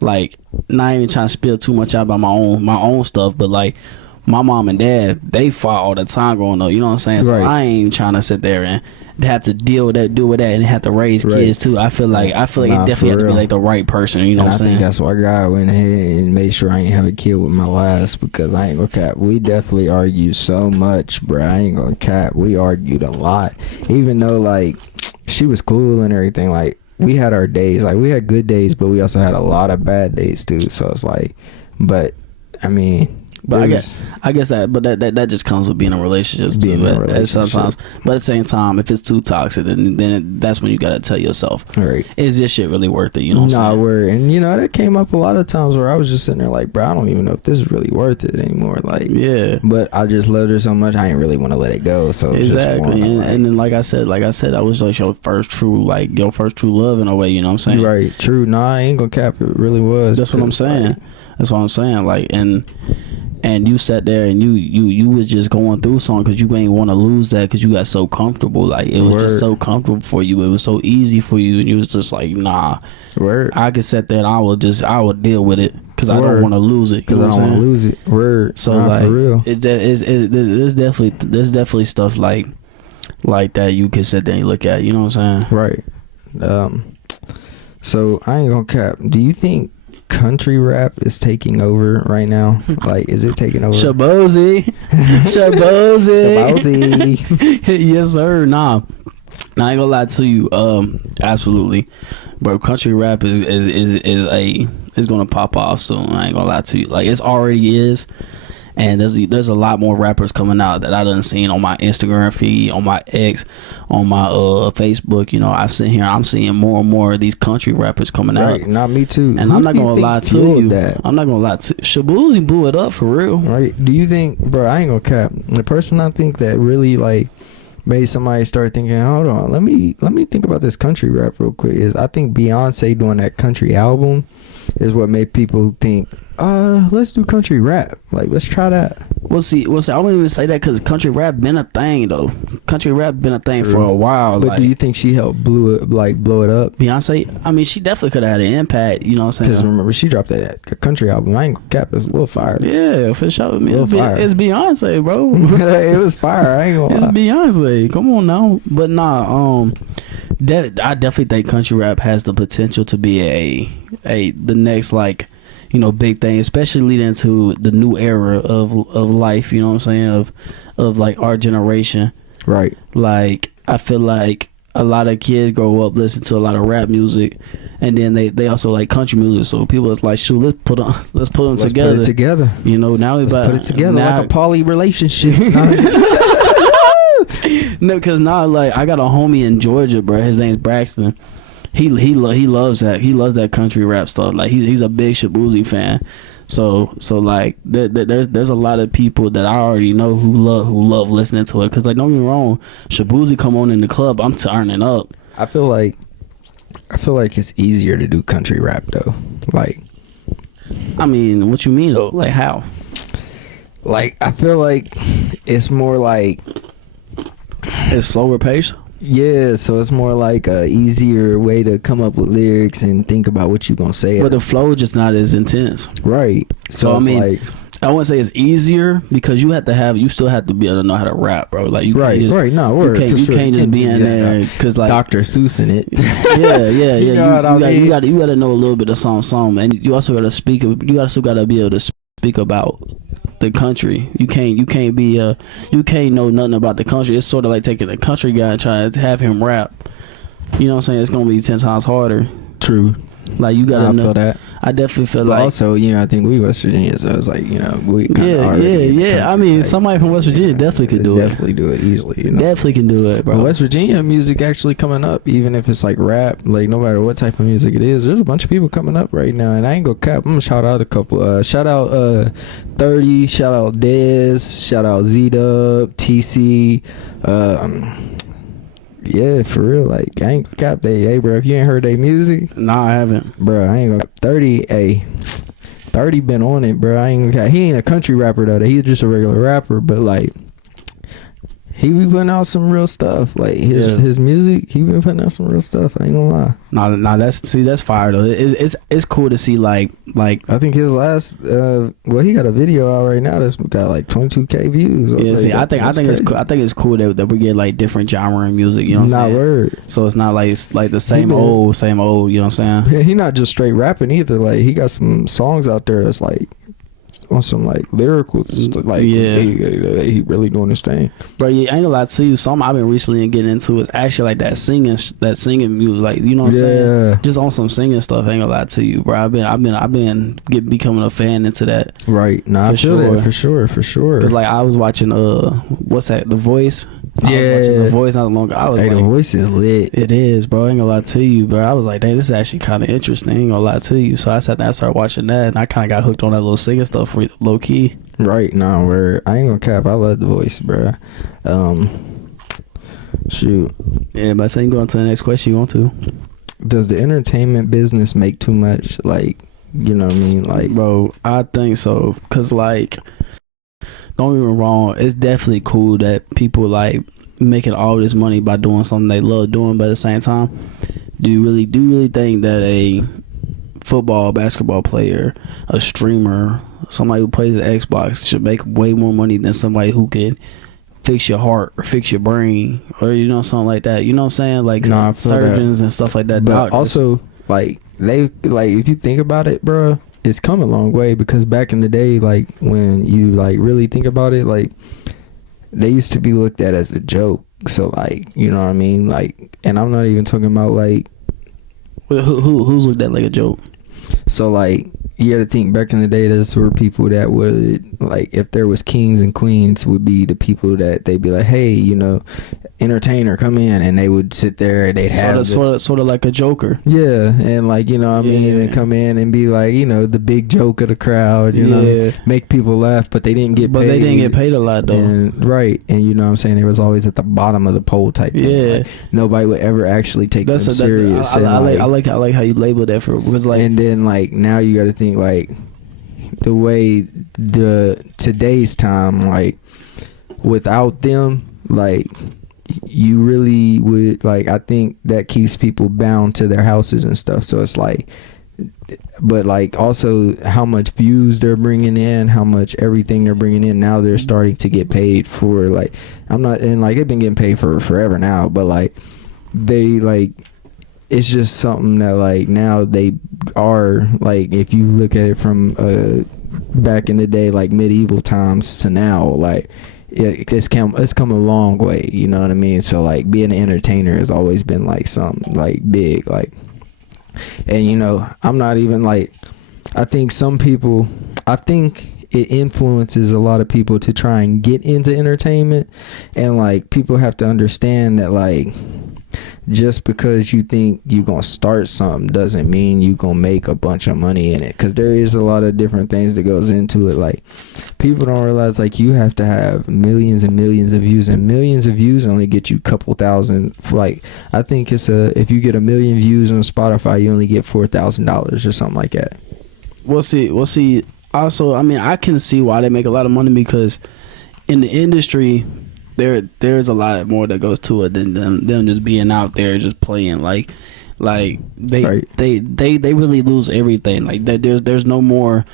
like not even trying to spill too much out about my own stuff, but like my mom and dad, they fought all the time growing up. You know what I'm saying? So I ain't trying to sit there and have to deal with that, and have to raise kids too. I feel like it definitely have to be like the right person. You know what I'm saying? I think that's why God went ahead and made sure I ain't have a kid with my last, because I ain't gonna cap. We definitely argued so much, bro. I ain't gonna cap. We argued a lot, even though like she was cool and everything. Like we had our days, like we had good days, but we also had a lot of bad days too. So it's like, but I mean. But I guess that just comes with being in relationships too. Sometimes, but at the same time, if it's too toxic, then that's when you gotta tell yourself, right, is this shit really worth it? You know what I'm saying? Word. And you know that came up a lot of times where I was just sitting there like, bro, I don't even know if this is really worth it anymore. Like, yeah. But I just loved her so much, I ain't really want to let it go. So exactly. And then like I said, I was like your first true love in a way. You know what I'm saying? Right. True. Nah, I ain't gonna cap. It really was. That's what I'm saying. That's what I'm saying. Like and you sat there and you was just going through something because you ain't want to lose that, because you got so comfortable. Like it was just so comfortable for you. It was so easy for you, and you was just like, nah. Word. I could sit there and I would deal with it because I don't want to lose it. Because I don't want to lose it. Word. So like, for real. There's definitely stuff like that you can sit there and look at. You know what I'm saying? Right. So I ain't gonna cap. Do you think country rap is taking over right now? Like, is it taking over? Shabozy. Yes, sir. Nah, I ain't gonna lie to you. Absolutely, bro. Country rap is gonna pop off soon. I ain't gonna lie to you. Like, it's already is. And there's a lot more rappers coming out that I done seen on my Instagram feed, on my X, on my Facebook. You know, I'm seeing more and more of these country rappers coming out. Right, not me too. And I'm not gonna lie to you. I'm not gonna lie to you. Shabozy blew it up for real. Right. Do you think, bro? I ain't gonna cap. The person I think that really like made somebody start thinking, hold on, let me think about this country rap real quick, is I think Beyonce doing that country album is what made people think, let's do country rap. Like, let's try that. We'll see. I wouldn't even say that because country rap been a thing though. Country rap been a thing for a while. But do you think she helped blow it up? Beyonce, I mean, she definitely could have had an impact. You know what I'm saying? Because remember, she dropped that country album. I ain't gonna cap. It's a little fire. Yeah, for sure. It's Beyonce, bro. It was fire. I ain't gonna lie. It's Beyonce. Come on now. But nah, I definitely think country rap has the potential to be the next, like, you know, big thing, especially leading into the new era of life, you know what I'm saying, of like our generation. Right. Like, I feel like a lot of kids grow up listening to a lot of rap music, and then they also like country music, so people is like, shoot, let's put them together. Put it together. You know, now let's put it together like a poly relationship. No, because now, like, I got a homie in Georgia, bro. His name's Braxton. He loves that. He loves that country rap stuff. Like, he's a big Shabozy fan. So like, there's a lot of people that I already know who love listening to it. Cause, like, don't get me wrong, Shabozy come on in the club, I'm turning up. I feel like it's easier to do country rap though. Like, I mean, what you mean though? Like, how? Like, I feel like it's more like it's slower pace. Yeah, so it's more like a easier way to come up with lyrics and think about what you're gonna say. But the flow is just not as intense. Right. So I mean, like, I wouldn't say it's easier because you still have to be able to know how to rap, bro. Like, you can't just, right. No, word. You can't just be in there because, like, Dr. Seuss in it. Yeah. You gotta know a little bit of something, and you also gotta speak. You also gotta be able to speak about the country. You can't know nothing about the country. It's sort of like taking a country guy and trying to have him rap. You know what I'm saying? It's gonna be 10 times harder. True. Like, you gotta I know. feel that. I definitely feel But like. also, you know, I think we West Virginia, so it's like, you know, we kind of yeah. I mean, somebody from West Virginia definitely could do it. Definitely do it easily, you know. Definitely can do it, bro. But West Virginia music actually coming up, even if it's like rap, like no matter what type of music it is, there's a bunch of people coming up right now, and I ain't gonna cap. I'm gonna shout out a couple. Shout out 30, shout out Dez, shout out Z-Dub, TC. Yeah, for real. Like, I ain't got hey, bro, if you ain't heard their music, Nah, I haven't. bro, I ain't gonna 30, 30 been on it, bro. I ain't gonna, he ain't a country rapper though. He's just a regular rapper, but like, he be putting out some real stuff. Like his music, he been putting out some real stuff. I ain't gonna lie. Nah, that's fire though. It's cool to see like I think his last he got a video out right now that's got like 22K views. Yeah, see, I think it's cool. I think it's cool that we get like different genre in music. You know what I'm saying? Word. So it's not like the same old. You know what I'm saying? Yeah, he not just straight rapping either. Like, he got some songs out there that's like on some like lyrical, like he really doing his thing. Bro, yeah, I ain't gonna lie to you. Something I've been recently getting into is actually like that singing music. Like, you know what I'm saying? Just on some singing stuff. I ain't gonna lie to you, bro. I've been becoming a fan into that. Right. Nah, I feel that for sure. Cause like I was watching what's that? The Voice. I was watching The Voice not long ago. I was The Voice is lit. It is, bro. I ain't gonna lie to you, bro. I was like, dang, this is actually kind of interesting. I ain't gonna lie to you. So I sat down and started watching that, and I kind of got hooked on that little singing stuff for low key. Right. Nah, where I ain't gonna cap. I love The Voice, bro. Shoot. Yeah, but I say you go on to the next question you want to. Does the entertainment business make too much? Like, you know what I mean? Like, bro, I think so. Cause like, don't get me wrong, it's definitely cool that people like making all this money by doing something they love doing, but at the same time, do you really think that a football, basketball player, a streamer, somebody who plays the Xbox should make way more money than somebody who can fix your heart or fix your brain or, you know, something like that? You know what I'm saying? Like, surgeons and stuff like that. But doctors. Also, like, if you think about it, bro, it's come a long way, because back in the day, like, when you like really think about it, like, they used to be looked at as a joke. So, like, you know what I mean? Like, and I'm not even talking about like, who's looked at like a joke. So like, you gotta think, back in the day, those were people that would, like, if there was kings and queens, would be the people that they'd be like, hey, you know, entertainer, come in, and they would sit there and they'd have sort of like a joker. Yeah, and like, you know what I mean, and come in and be like, you know, the big joke of the crowd, you know, make people laugh, but they didn't get paid. But they didn't get paid a lot though. And, right, and you know what I'm saying, it was always at the bottom of the pole type thing. Yeah, like, nobody would ever actually take them serious. I like how you labeled that for, because like, and then like now you got to think like the way today's time, like, without them, like, you really would, like, I think that keeps people bound to their houses and stuff. So it's like, but like also how much views they're bringing in, how much everything they're bringing in, now they're starting to get paid for, like, I'm not, and like they've been getting paid for forever now, but like they, like, it's just something that like now they are, like, if you look at it from back in the day, like medieval times to now, like it's come a long way, you know what I mean? So like being an entertainer has always been like something like big, like, and you know, I'm not even like, I think it influences a lot of people to try and get into entertainment, and like people have to understand that like just because you think you're gonna start something doesn't mean you're gonna make a bunch of money in it, because there is a lot of different things that goes into it. Like, people don't realize like you have to have millions and millions of views, and millions of views only get you a couple thousand. Like, I think it's if you get 1 million views on Spotify, you only get $4,000 or something like that. We'll see. Also, I mean, I can see why they make a lot of money, because in the industry, there's a lot more that goes to it than them just being out there just playing. Like they really lose everything. Like there's no more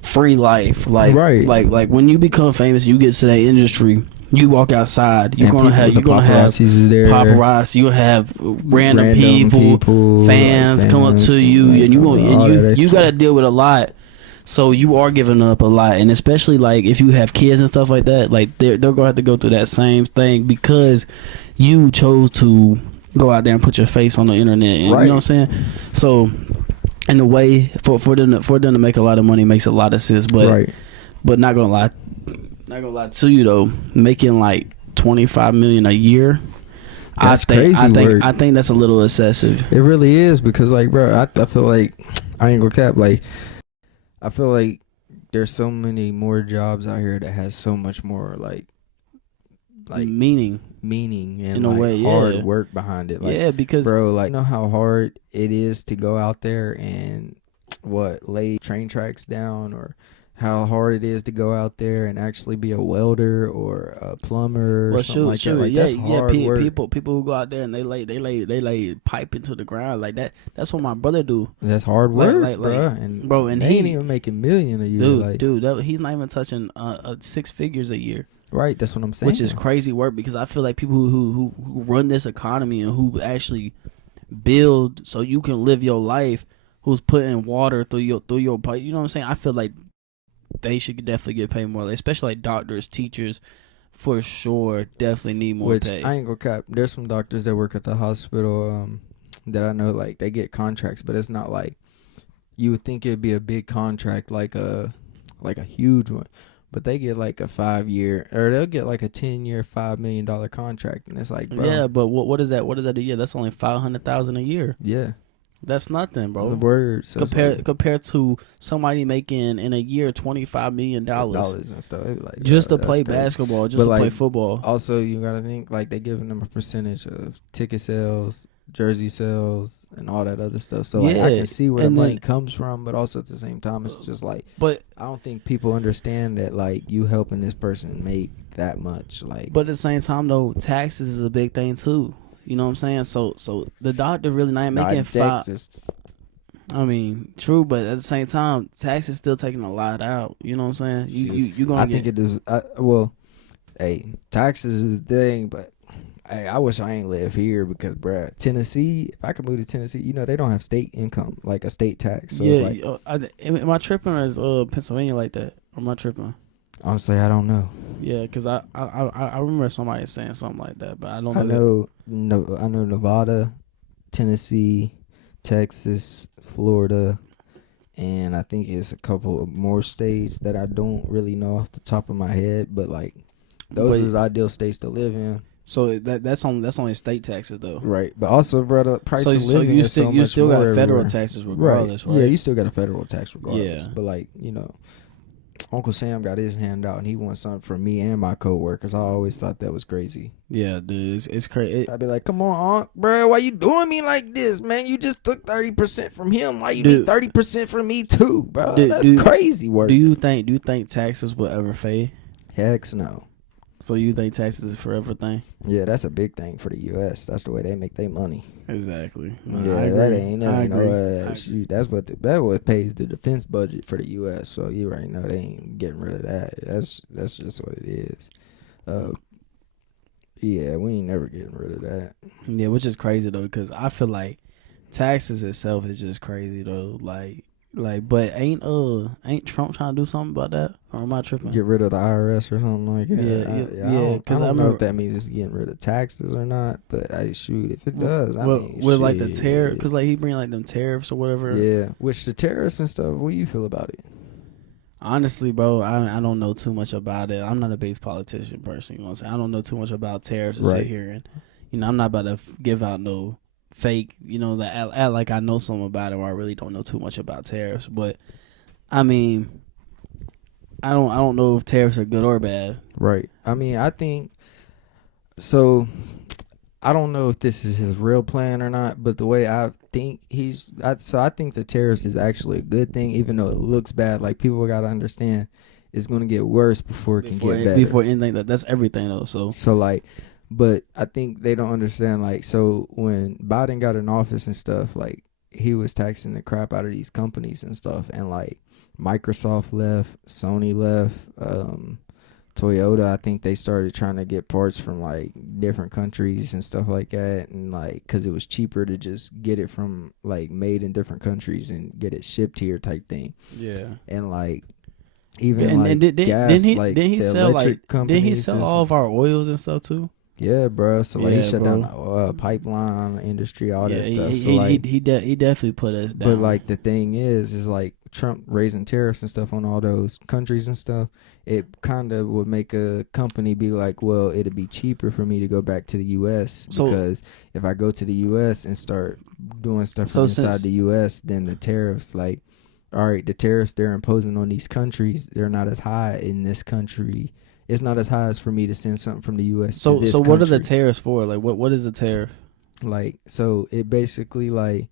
free life. Like when you become famous, you get to that industry, you walk outside, you're gonna have paparazzi, you'll have random people, fans come up to you, and you gotta deal with a lot. So you are giving up a lot, and especially like if you have kids and stuff like that, like they're gonna have to go through that same thing because you chose to go out there and put your face on the internet. And, you know what I'm saying? So in a way for them to make a lot of money makes a lot of sense. But but not gonna lie to you though, making like $25 million a year. That's crazy work. I think that's a little excessive. It really is, because like, bro, I feel like, I ain't gonna cap, like, I feel like there's so many more jobs out here that has so much more like meaning and in a like way, hard work behind it. Like, yeah, because bro, like, you know how hard it is to go out there and lay train tracks down, or how hard it is to go out there and actually be a welder or a plumber or something like that. Like, that's hard work. People who go out there and they lay pipe into the ground like that. That's what my brother do. That's hard work, like, bro. And and they ain't even making $1 million a year. Dude, he's not even touching 6 figures a year. Right, that's what I'm saying. Which is crazy work, because I feel like people who run this economy and who actually build so you can live your life, who's putting water through your pipe, you know what I'm saying? I feel like they should definitely get paid more, especially like doctors, teachers, for sure, definitely need more pay. I ain't gonna cap. There's some doctors that work at the hospital that I know, like, they get contracts, but it's not like you would think it'd be a big contract, like a huge one. But they get like a 5-year, or they'll get like a 10-year, $5 million contract, and it's like, bro. Yeah, but what is that? What does that do? Yeah, that's only $500,000 a year. Yeah, that's nothing, bro. The word, so compared to somebody making in a year $25 million dollars and stuff, like, just to play basketball, just to play football. Also, you gotta think, like, they giving them a percentage of ticket sales, jersey sales, and all that other stuff. So like, I can see where the money comes from, but also at the same time, it's just like, but I don't think people understand that, like, you helping this person make that much. Like, but at the same time though, taxes is a big thing too. You know what I'm saying? So the doctor really not making Texas. I mean, true, but at the same time, taxes still taking a lot out. You know what I'm saying? You gonna. I think it is. Hey, taxes is the thing, but hey, I wish I ain't live here, because, bruh, Tennessee, if I could move to Tennessee, you know, they don't have state income, like a state tax. So yeah, it's like, am I tripping, or is Pennsylvania like that? Or am I tripping? Honestly, I don't know. Yeah, because I remember somebody saying something like that, but I don't know. I know Nevada, Tennessee, Texas, Florida, and I think it's a couple of more states that I don't really know off the top of my head, but like, those are the ideal states to live in. So that's only state taxes though, right? But also, bro, the price of living you is still you still got federal everywhere. taxes regardless, right? Yeah, you still got a federal tax regardless. Yeah. But like, you know, Uncle Sam got his hand out and he wants something for me and my coworkers. I always thought that was crazy. Yeah, dude, it's crazy. I'd be like, come on, Unc, bro, why you doing me like this, man? You just took 30% from him. Why you need 30% from me too, bro? That's crazy work. Do you think taxes will ever fade? Heck no. So you think taxes is for everything? Yeah, that's a big thing for the U.S. That's the way they make their money. Exactly. Yeah, that ain't shoot, that's what pays the defense budget for the U.S. So you already know they ain't getting rid of that. That's just what it is. Yeah, we ain't never getting rid of that. Yeah, which is crazy though, because I feel like taxes itself is just crazy though. Like, but ain't Trump trying to do something about that? Or am I tripping? Get rid of the IRS or something like that. Yeah. Because I don't know if that means it's getting rid of taxes or not. But shoot, if it does, with like the tariff, because like he bring like them tariffs or whatever. Yeah, which the tariffs and stuff. What do you feel about it? Honestly, bro, I don't know too much about it. I'm not a base politician person. You know what I'm saying? I don't know too much about tariffs to sit here and, you know, I'm not about to give out no fake, you know, that act like I know something about it, or I really don't know too much about tariffs. But I mean, I don't know if tariffs are good or bad. Right. I mean, I think so. I don't know if this is his real plan or not, but the way I think I think the tariffs is actually a good thing, even though it looks bad. Like, people got to understand, it's going to get worse before it can get better. Before anything, that's everything though. So like, but I think they don't understand, like, so when Biden got in office and stuff, like, he was taxing the crap out of these companies and stuff, and like Microsoft left, Sony left, Toyota, I think they started trying to get parts from like different countries and stuff like that, and like, because it was cheaper to just get it from like made in different countries and get it shipped here type thing. Yeah. And like, even gas, like, didn't he sell all of our oils and stuff too? Yeah, bro. So like he Yeah, shut bro. down the pipeline industry, all that stuff. he So like, he definitely put us down. but like the thing is like Trump raising tariffs and stuff on all those countries and stuff. It kind of would make a company be like, well, it'd be cheaper for me to go back to the U.S. So- because if I go to the U.S. and start doing stuff So from inside since- the U.S., then the tariffs, like, all right, the tariffs they're imposing on these countries, they're not as high in this country. It's not as high as for me to send something from the U.S. So to this so what are the country. tariffs for? Like what is a tariff? Like, so it basically like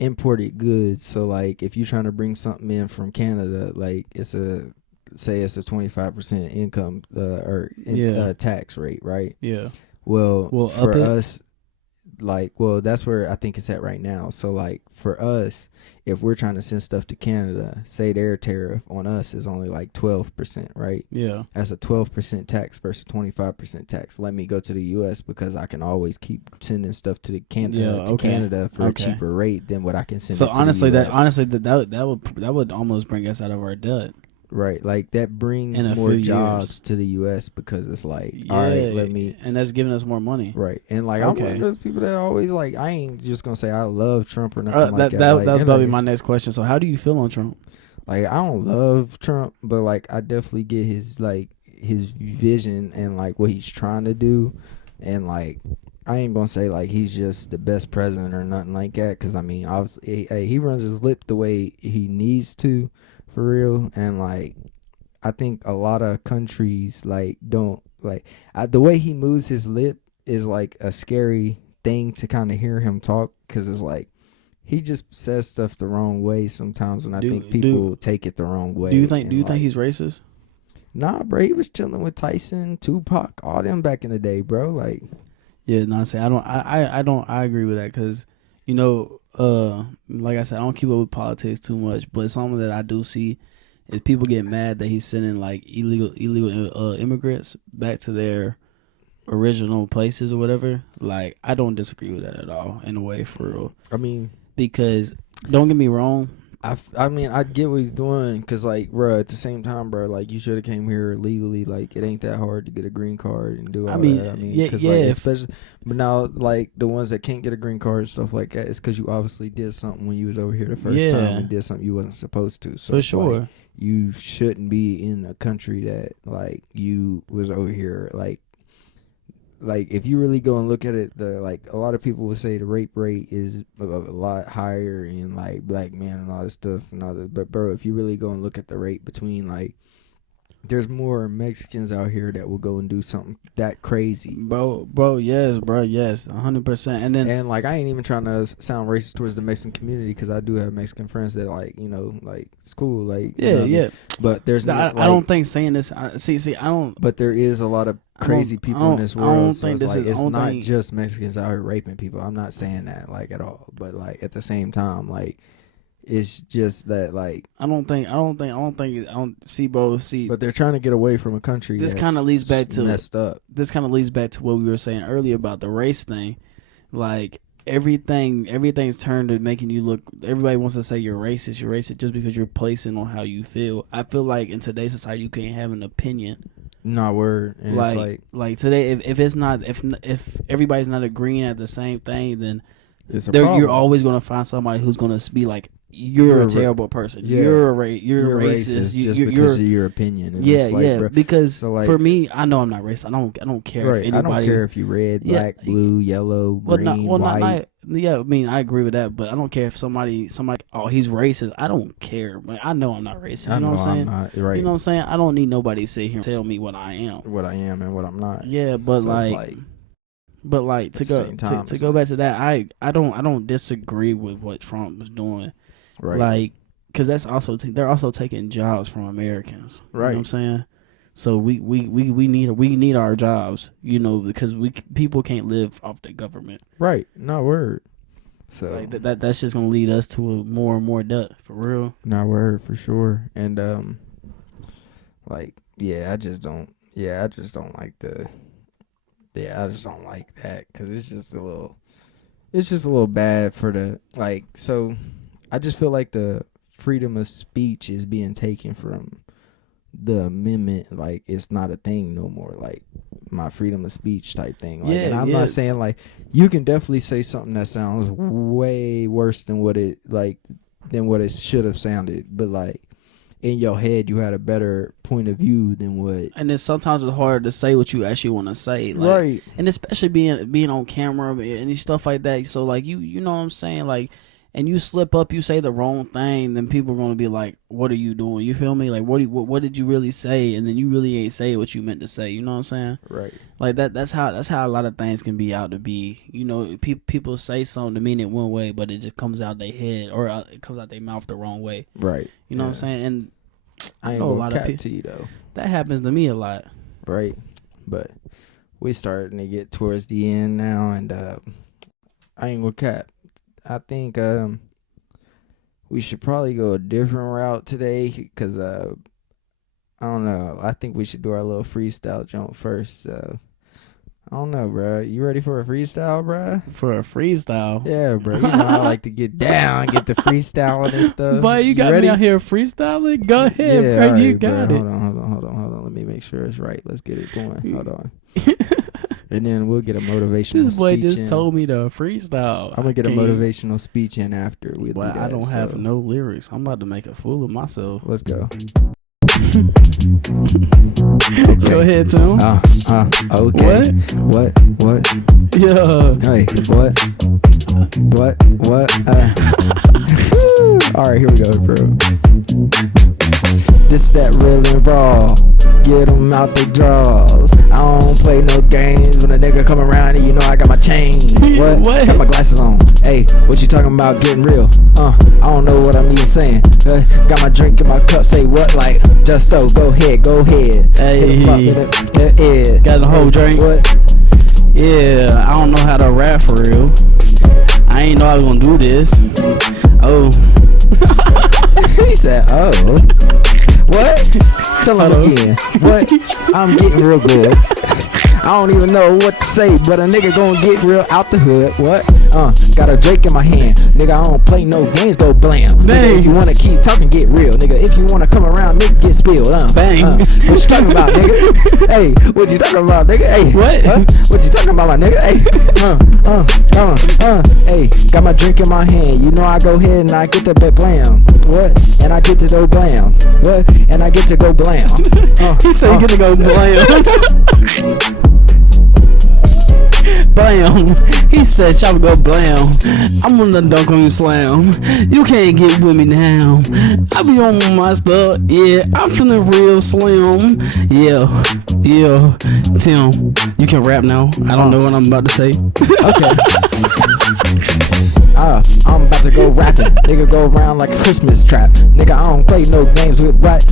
imported goods. So like if you're trying to bring something in from Canada, like it's a 25% income tax rate, right? Yeah. Well, Well, for up it? us, like, well, that's where I think it's at right now. So like for us, if we're trying to send stuff to Canada, say their tariff on us is only like 12%, right? Yeah. That's a 12% tax versus 25% tax. Let me go to the U.S. because I can always keep sending stuff to Canada for a cheaper rate than what I can send. So it to honestly, the US. that would almost bring us out of our debt. Right, like that brings In a more few jobs years. to the U.S. because it's like, all right, let me. And that's giving us more money. Right, and like I'm one of those people that always like, I ain't just gonna say I love Trump or nothing like that. That Like, was probably my next question. So how do you feel on Trump? Like I don't love Trump, but like I definitely get his vision and like what he's trying to do, and like I ain't gonna say like he's just the best president or nothing like that, because I mean obviously he runs his lip the way he needs to, for real, and like I think a lot of countries like don't like the way he moves his lip is like a scary thing to kind of hear him talk, because it's like he just says stuff the wrong way sometimes, and I think people take it the wrong way. Do you think he's racist? Nah, bro, he was chilling with Tyson, Tupac, all them back in the day, bro. Like, yeah, no, I agree with that, because like I said, I don't keep up with politics too much, but something that I do see is people get mad that he's sending like illegal immigrants back to their original places or whatever. Like, I don't disagree with that at all, in a way, for real. I mean, because don't get me wrong, I mean, I get what he's doing, because like, bro, at the same time, bro, like you should have came here legally. Like, it ain't that hard to get a green card and do all that. I mean, yeah, like, especially, but now like the ones that can't get a green card and stuff like that, it's because you obviously did something when you was over here the first time and did something you wasn't supposed to. So for sure, like, you shouldn't be in a country that like you was over here like if you really go and look at it, like a lot of people would say the rape rate is a lot higher in like black men and all this stuff and all that. But bro, if you really go and look at the rate between like, there's more Mexicans out here that will go and do something that crazy, bro. Yes, 100%. And like I ain't even trying to sound racist towards the Mexican community, because I do have Mexican friends that like, you know, like it's cool, like, yeah, you know yeah. I mean? But there's I don't think saying this. See, I don't. But there is a lot of crazy people in this world. I don't so think it's like, it's not think, just Mexicans out here raping people. I'm not saying that like at all. But like at the same time, like it's just that like I don't see, bro. See, but they're trying to get away from a country. This kind of leads back to messed up. This kind of leads back to what we were saying earlier about the race thing. Like everything's turned to making you look. Everybody wants to say you're racist just because you're placing on how you feel. I feel like in today's society you can't have an opinion. Not word. And like, it's like today, if it's not, if everybody's not agreeing at the same thing, then you're always gonna find somebody who's gonna be like, you're a terrible person. Yeah. You're racist. Just because of your opinion. And yeah, like, yeah. Bro, because so like, for me, I know I'm not racist. I don't care if anybody. I don't care if you red, black, blue, yellow, green, white. I mean, I agree with that, but I don't care if somebody, oh, he's racist. I don't care. Like, I know I'm not racist. You know what I'm saying? Not, right. You know what I'm saying? I don't need nobody to sit here and tell me what I am. What I am and what I'm not. Yeah, but so but like to go back to that, I don't disagree with what Trump was doing. Right. Like, because that's also they're also taking jobs from Americans. Right. You know what I'm saying? So we need our jobs, you know, because people can't live off the government. Right. No word. So it's like that's just gonna lead us to a more and more debt, for real. No word, for sure. And I just don't like I just don't like that, because it's just a little bad for the like. So I just feel like the freedom of speech is being taken from the amendment. Like, it's not a thing no more. Like, my freedom of speech type thing. Like, Yeah, and I'm not saying like you can definitely say something that sounds way worse than what it should have sounded, but like in your head you had a better point of view than what. And then sometimes it's hard to say what you actually want to say, like, right? And especially being on camera and stuff like that. So like you know what I'm saying, like. And you slip up, you say the wrong thing, then people are gonna be like, "What are you doing?" You feel me? Like, what did you really say? And then you really ain't say what you meant to say. You know what I'm saying? Right. Like that's how a lot of things can be out to be. You know, people say something to mean it one way, but it just comes out their head or it comes out their mouth the wrong way. Right. You know what I'm saying? And I ain't gonna cap to you though. That happens to me a lot. Right. But we starting to get towards the end now, and I ain't gonna cap. I think we should probably go a different route today because I don't know. I think we should do our little freestyle jump first. I don't know, bro. You ready for a freestyle, bro? For a freestyle? Yeah, bro. You know I like to get down, get the freestyling and stuff. Boy, you got me out here freestyling? Go ahead, yeah, bro. Right, You got bro. it. Hold on. Let me make sure it's right. Let's get it going. Hold on. And then we'll get a motivational This boy speech just in. told me to freestyle. I'm going to get a motivational speech in after we do that. I don't have no lyrics. I'm about to make a fool of myself. Let's go. Okay. Go ahead, Tim. Okay. What? Yeah. Hey, what? All right, here we go, bro. This that real and raw. Get them out they draws. I don't play no games when a nigga come around and you know I got my chain. What? Got my glasses on. Hey, what you talking about getting real? I don't know what I'm even saying. Got my drink in my cup. Say what? Like, just so. Go ahead. Hey. Yeah. Got the whole drink. What? Yeah, I don't know how to rap for real. I ain't know I was gonna do this. Oh. He said, oh. What? Tell him again. What? I'm getting real good. I don't even know what to say, but a nigga gonna get real out the hood. What? Got a Drake in my hand. Nigga, I don't play no games, go blam. Nigga, if you wanna keep talking, get real. Nigga, if you wanna come around, nigga, get spilled. Bang. What you talking about, nigga? Hey, what you talking about, nigga? Hey, what? What you talking about, my nigga? Hey, hey, got my drink in my hand. You know I go ahead and I get the blam. What? And I get to go blam. What? And I get to go blam. He said he get to go blam. Blam. He said, "Chopper go blam. I'm on the dunk on you slam. You can't get with me now. I be on my stuff. Yeah, I'm feeling real slim. Yeah. Tim, you can rap now. I don't know what I'm about to say. Okay. I'm about to go rapping. Nigga go around like a Christmas trap. Nigga, I don't play no games with rap.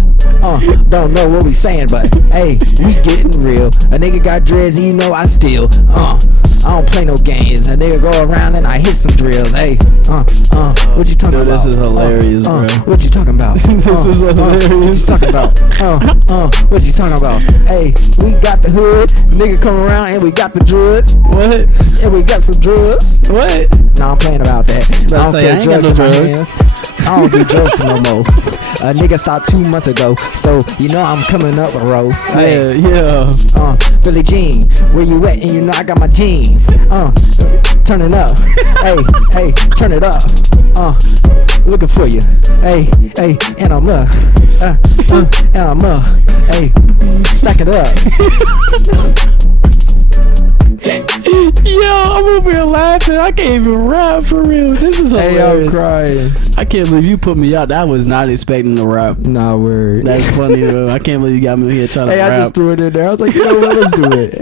Don't know what we saying, but hey, we getting real. A nigga got dreads, you know I still. I don't play no games. A nigga go around and I hit some drills. Hey, what you talking about? This is hilarious, bro. What you talking about? This is hilarious. What you talking about? What you talking about? Hey, we got the hood. Nigga come around and we got the drugs. What? And we got some drugs. What? Nah, I'm playing about that. I ain't got no drugs. I don't do drugs no more. A nigga stopped 2 months ago, so you know I'm coming up a road. Hey, Yeah. Billie Jean, where you at? And you know I got my jeans. Turn it up. Hey, turn it up. Looking for you. Hey, and I'm up. And I'm up. Hey, stack it up. Yo, I'm over here laughing. I can't even rap for real. This is hilarious. Hey, I'm crying. I can't believe you put me out. I was not expecting to rap. Nah, word. That's funny though. I can't believe you got me here trying to rap. Hey, I just threw it in there. I was like, you know what? Let's do it.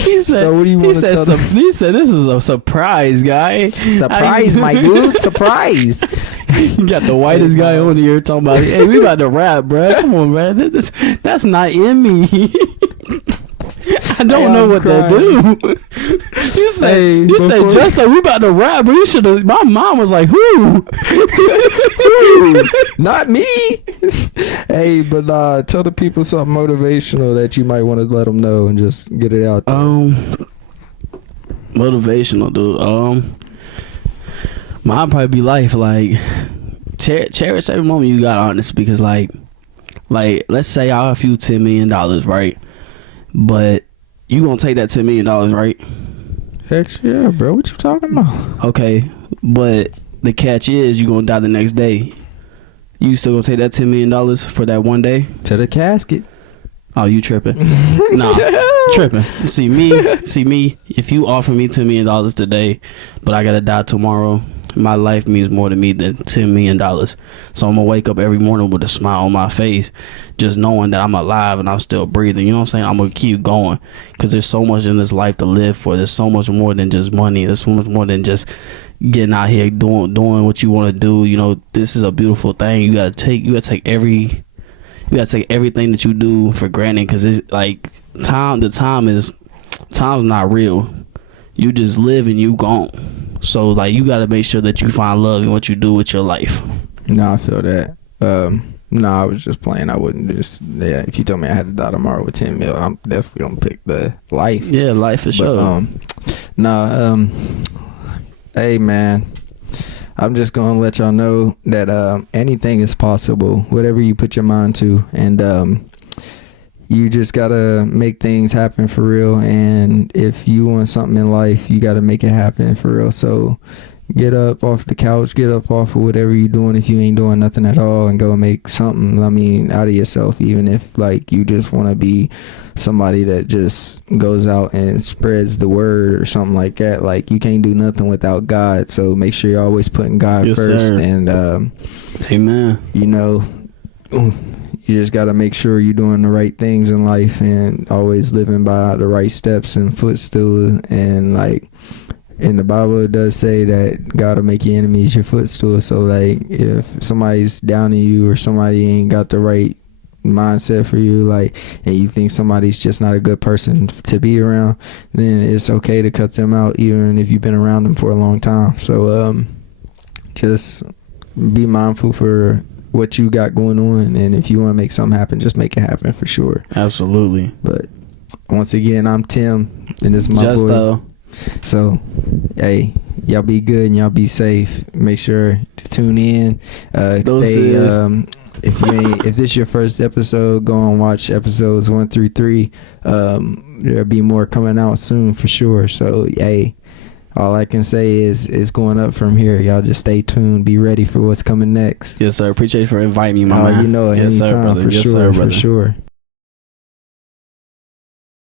He said, so what do you want to tell he said, this is a surprise, guy. Surprise, my dude. Surprise. You got the whitest guy on here talking about, hey, we about to rap, bro. Come on, man. That's not in me. I don't know what to do. You said, Justin, we about to rap, but you should have. My mom was like, who? Not me. Hey, but tell the people something motivational that you might want to let them know and just get it out there. Motivational, dude. Mine probably be life. Like, cherish every moment you got, honest, because like, let's say I offer you $10 million, right? But you gonna take that $10 million, right? Heck yeah, bro. What you talking about? Okay, but the catch is you gonna die the next day. You still gonna take that $10 million for that one day? To the casket. Oh, you tripping? Nah, tripping. See me. If you offer me $10 million today, but I gotta die tomorrow, my life means more to me than $10 million. So I'm gonna wake up every morning with a smile on my face, just knowing that I'm alive and I'm still breathing. You know what I'm saying? I'm gonna keep going because there's so much in this life to live for. There's so much more than just money. There's so much more than just getting out here doing what you want to do. You know, this is a beautiful thing. You gotta take everything that you do for granted, because it's like time's not real. You just live and you gone. So like you gotta make sure that you find love in what you do with your life. No, I feel that. No, I was just playing. I wouldn't just, yeah, if you told me I had to die tomorrow with 10 mil, I'm definitely gonna pick the life. Yeah, life for sure. Hey man, I'm just gonna let y'all know that anything is possible, whatever you put your mind to, and you just gotta make things happen for real. And if you want something in life, you gotta make it happen for real. So get up off the couch, get up off of whatever you're doing if you ain't doing nothing at all, and go make something, out of yourself. Even if like you just want to be somebody that just goes out and spreads the word or something like that. Like you can't do nothing without God, so make sure you're always putting God first. Sir. And amen. You know, you just got to make sure you're doing the right things in life and always living by the right steps and footstools. And like in the Bible, it does say that God will make your enemies your footstool. So like if somebody's down on you or somebody ain't got the right mindset for you, like, and you think somebody's just not a good person to be around, then it's okay to cut them out even if you've been around them for a long time. So just be mindful for what you got going on, and if you want to make something happen, just make it happen for sure. Absolutely. But once again, I'm Tim, and this is my boy. So hey, y'all be good and y'all be safe. Make sure to tune in. If this is your first episode, go and watch episodes 1 through 3. There'll be more coming out soon for sure. So hey, all I can say is it's going up from here. Y'all just stay tuned. Be ready for what's coming next. Yes, sir. Appreciate you for inviting me, my man. You know, yes, anytime, sir, brother. For yes, sure, sir, brother. For sure.